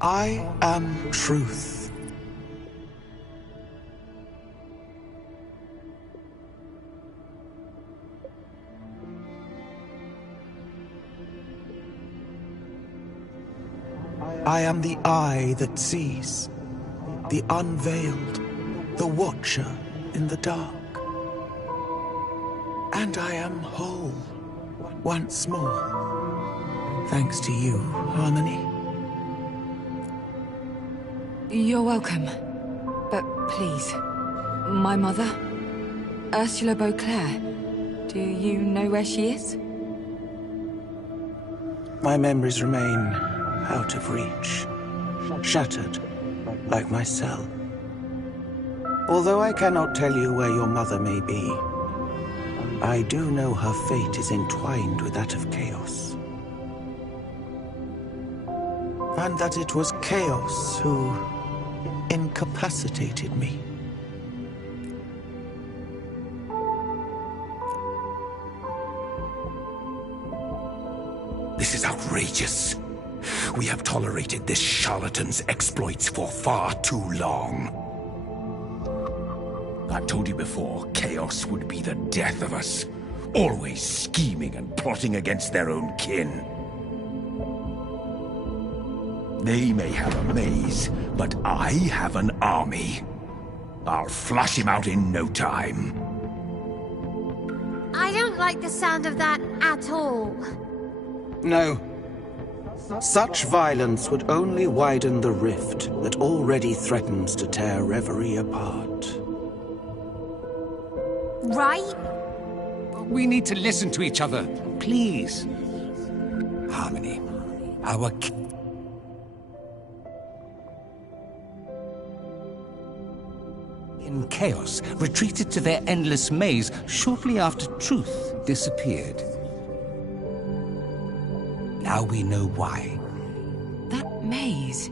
I am truth. I am the eye that sees, the unveiled, the watcher in the dark. And I am whole, once more, thanks to you, Harmony. You're welcome. But please, my mother, Ursula Beauclair, do you know where she is? My memories remain out of reach, shattered, like my cell. Although I cannot tell you where your mother may be, I do know her fate is entwined with that of Chaos. And that it was Chaos who incapacitated me. This is outrageous. We have tolerated this charlatan's exploits for far too long. I've told you before, Chaos would be the death of us. always scheming and plotting against their own kin. They may have a maze, but I have an army. I'll flush him out in no time. I don't like the sound of that at all. No. Such violence would only widen the rift that already threatens to tear Reverie apart. Right? We need to listen to each other, please. Harmony, our in Chaos retreated to their endless maze shortly after Truth disappeared. Now we know why. That maze...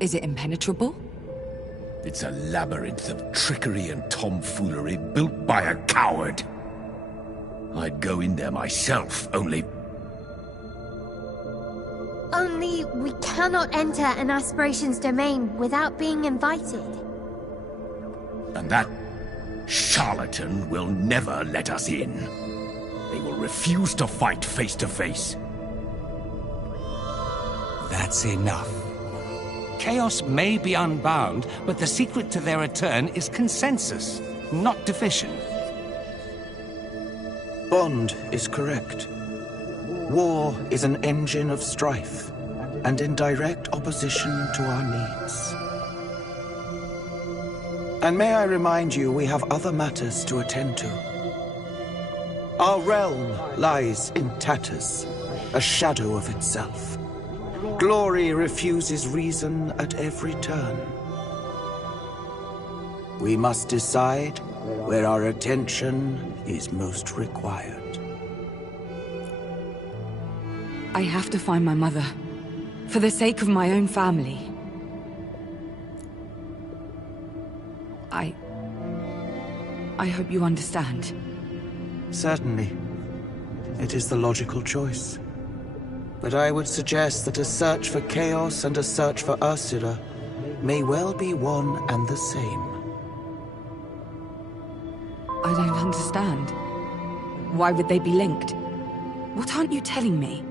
is it impenetrable? It's a labyrinth of trickery and tomfoolery built by a coward. I'd go in there myself, only we cannot enter an Aspiration's domain without being invited. And that charlatan will never let us in. They will refuse to fight face to face. That's enough. Chaos may be unbound, but the secret to their return is consensus, not division. Bond is correct. War is an engine of strife, and in direct opposition to our needs. And may I remind you, we have other matters to attend to. Our realm lies in tatters, a shadow of itself. Glory refuses reason at every turn. We must decide where our attention is most required. I have to find my mother. For the sake of my own family. I hope you understand. Certainly. It is the logical choice. But I would suggest that a search for Chaos and a search for Ursula may well be one and the same. I don't understand. Why would they be linked? What aren't you telling me?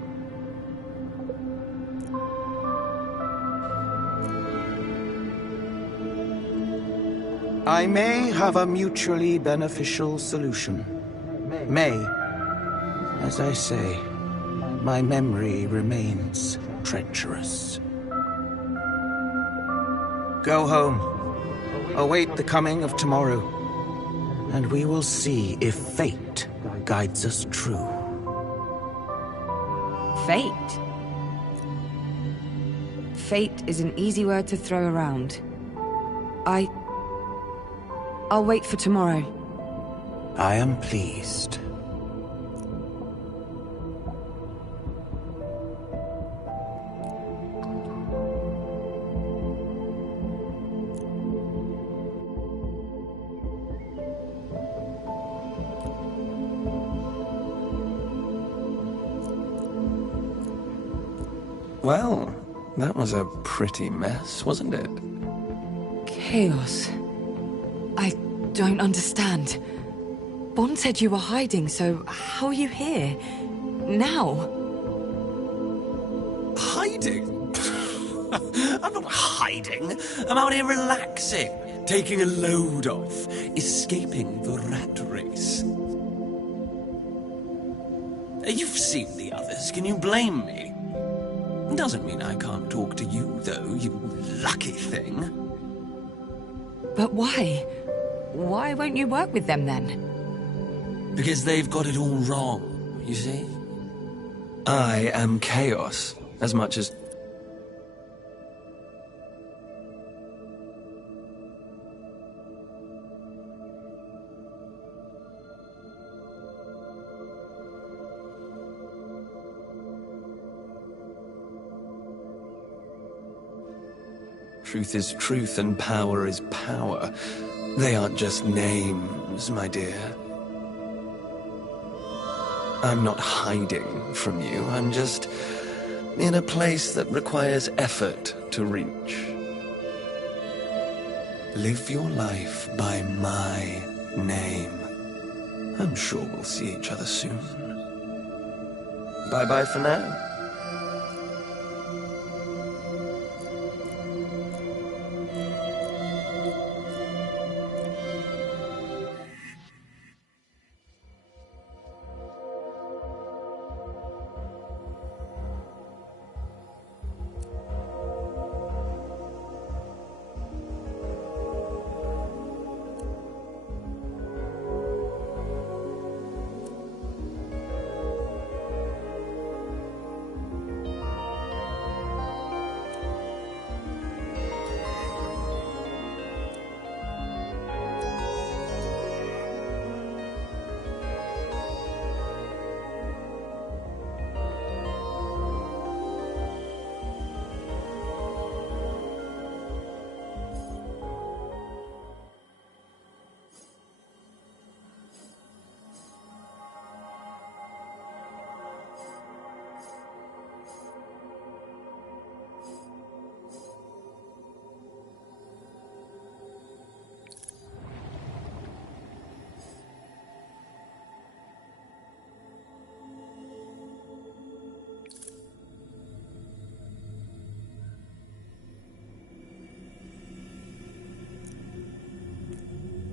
I may have a mutually beneficial solution. May. As I say, my memory remains treacherous. Go home. Await the coming of tomorrow. And we will see if fate guides us true. Fate? Fate is an easy word to throw around. I'll wait for tomorrow. I am pleased. Well, that was a pretty mess, wasn't it? Chaos. I don't understand. Bond said you were hiding, so how are you here? Now? Hiding? I'm not hiding. I'm out here relaxing, taking a load off, escaping the rat race. You've seen the others. Can you blame me? Doesn't mean I can't talk to you, though, you lucky thing. But why? Why won't you work with them, then? Because they've got it all wrong, you see? I am Chaos, as much as... Truth is truth and power is power. They aren't just names, my dear. I'm not hiding from you. I'm just in a place that requires effort to reach. Live your life by my name. I'm sure we'll see each other soon. Bye-bye for now.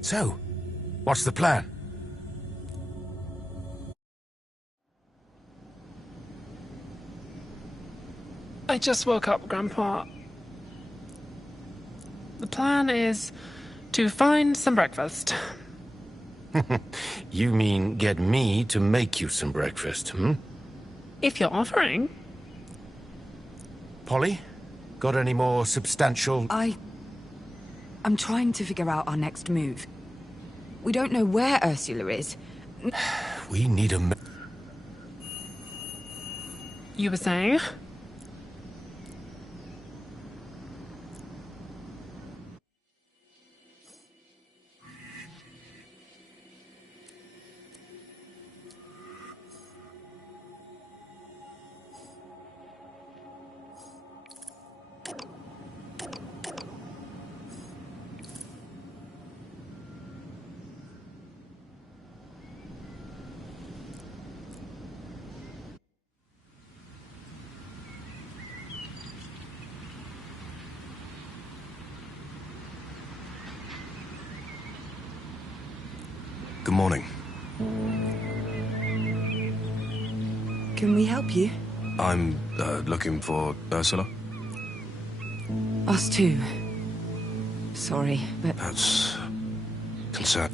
So, what's the plan? I just woke up, Grandpa. The plan is to find some breakfast. You mean get me to make you some breakfast, hmm? If you're offering. Polly, got any more substantial... I'm trying to figure out our next move. We don't know where Ursula is. We need a... You were saying? Good morning. Can we help you? I'm looking for Ursula. Us too. Sorry, but... That's... concern.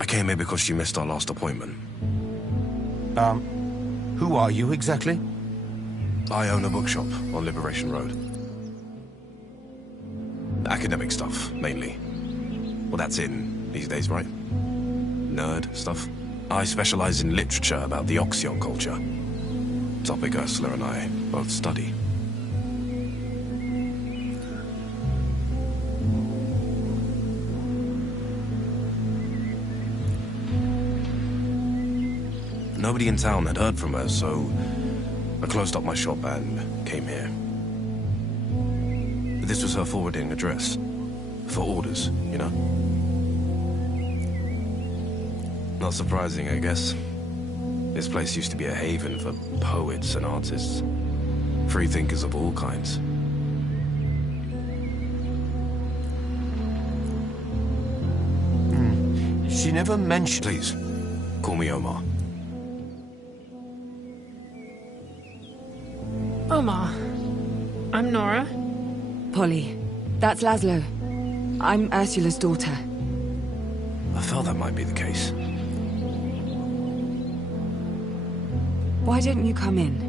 I came here because she missed our last appointment. Who are you exactly? I own a bookshop on Liberation Road. Academic stuff, mainly. Well, that's in these days, right? Nerd stuff. I specialize in literature about the Oxyon culture. Topic Ursula and I both study. Nobody in town had heard from her, so I closed up my shop and came here. This was her forwarding address. For orders, you know? Not surprising, I guess. This place used to be a haven for poets and artists. Free thinkers of all kinds. She never mentioned... Please, call me Omar. Omar. I'm Nora. Polly. That's Laszlo. I'm Ursula's daughter. I felt that might be the case. Why don't you come in?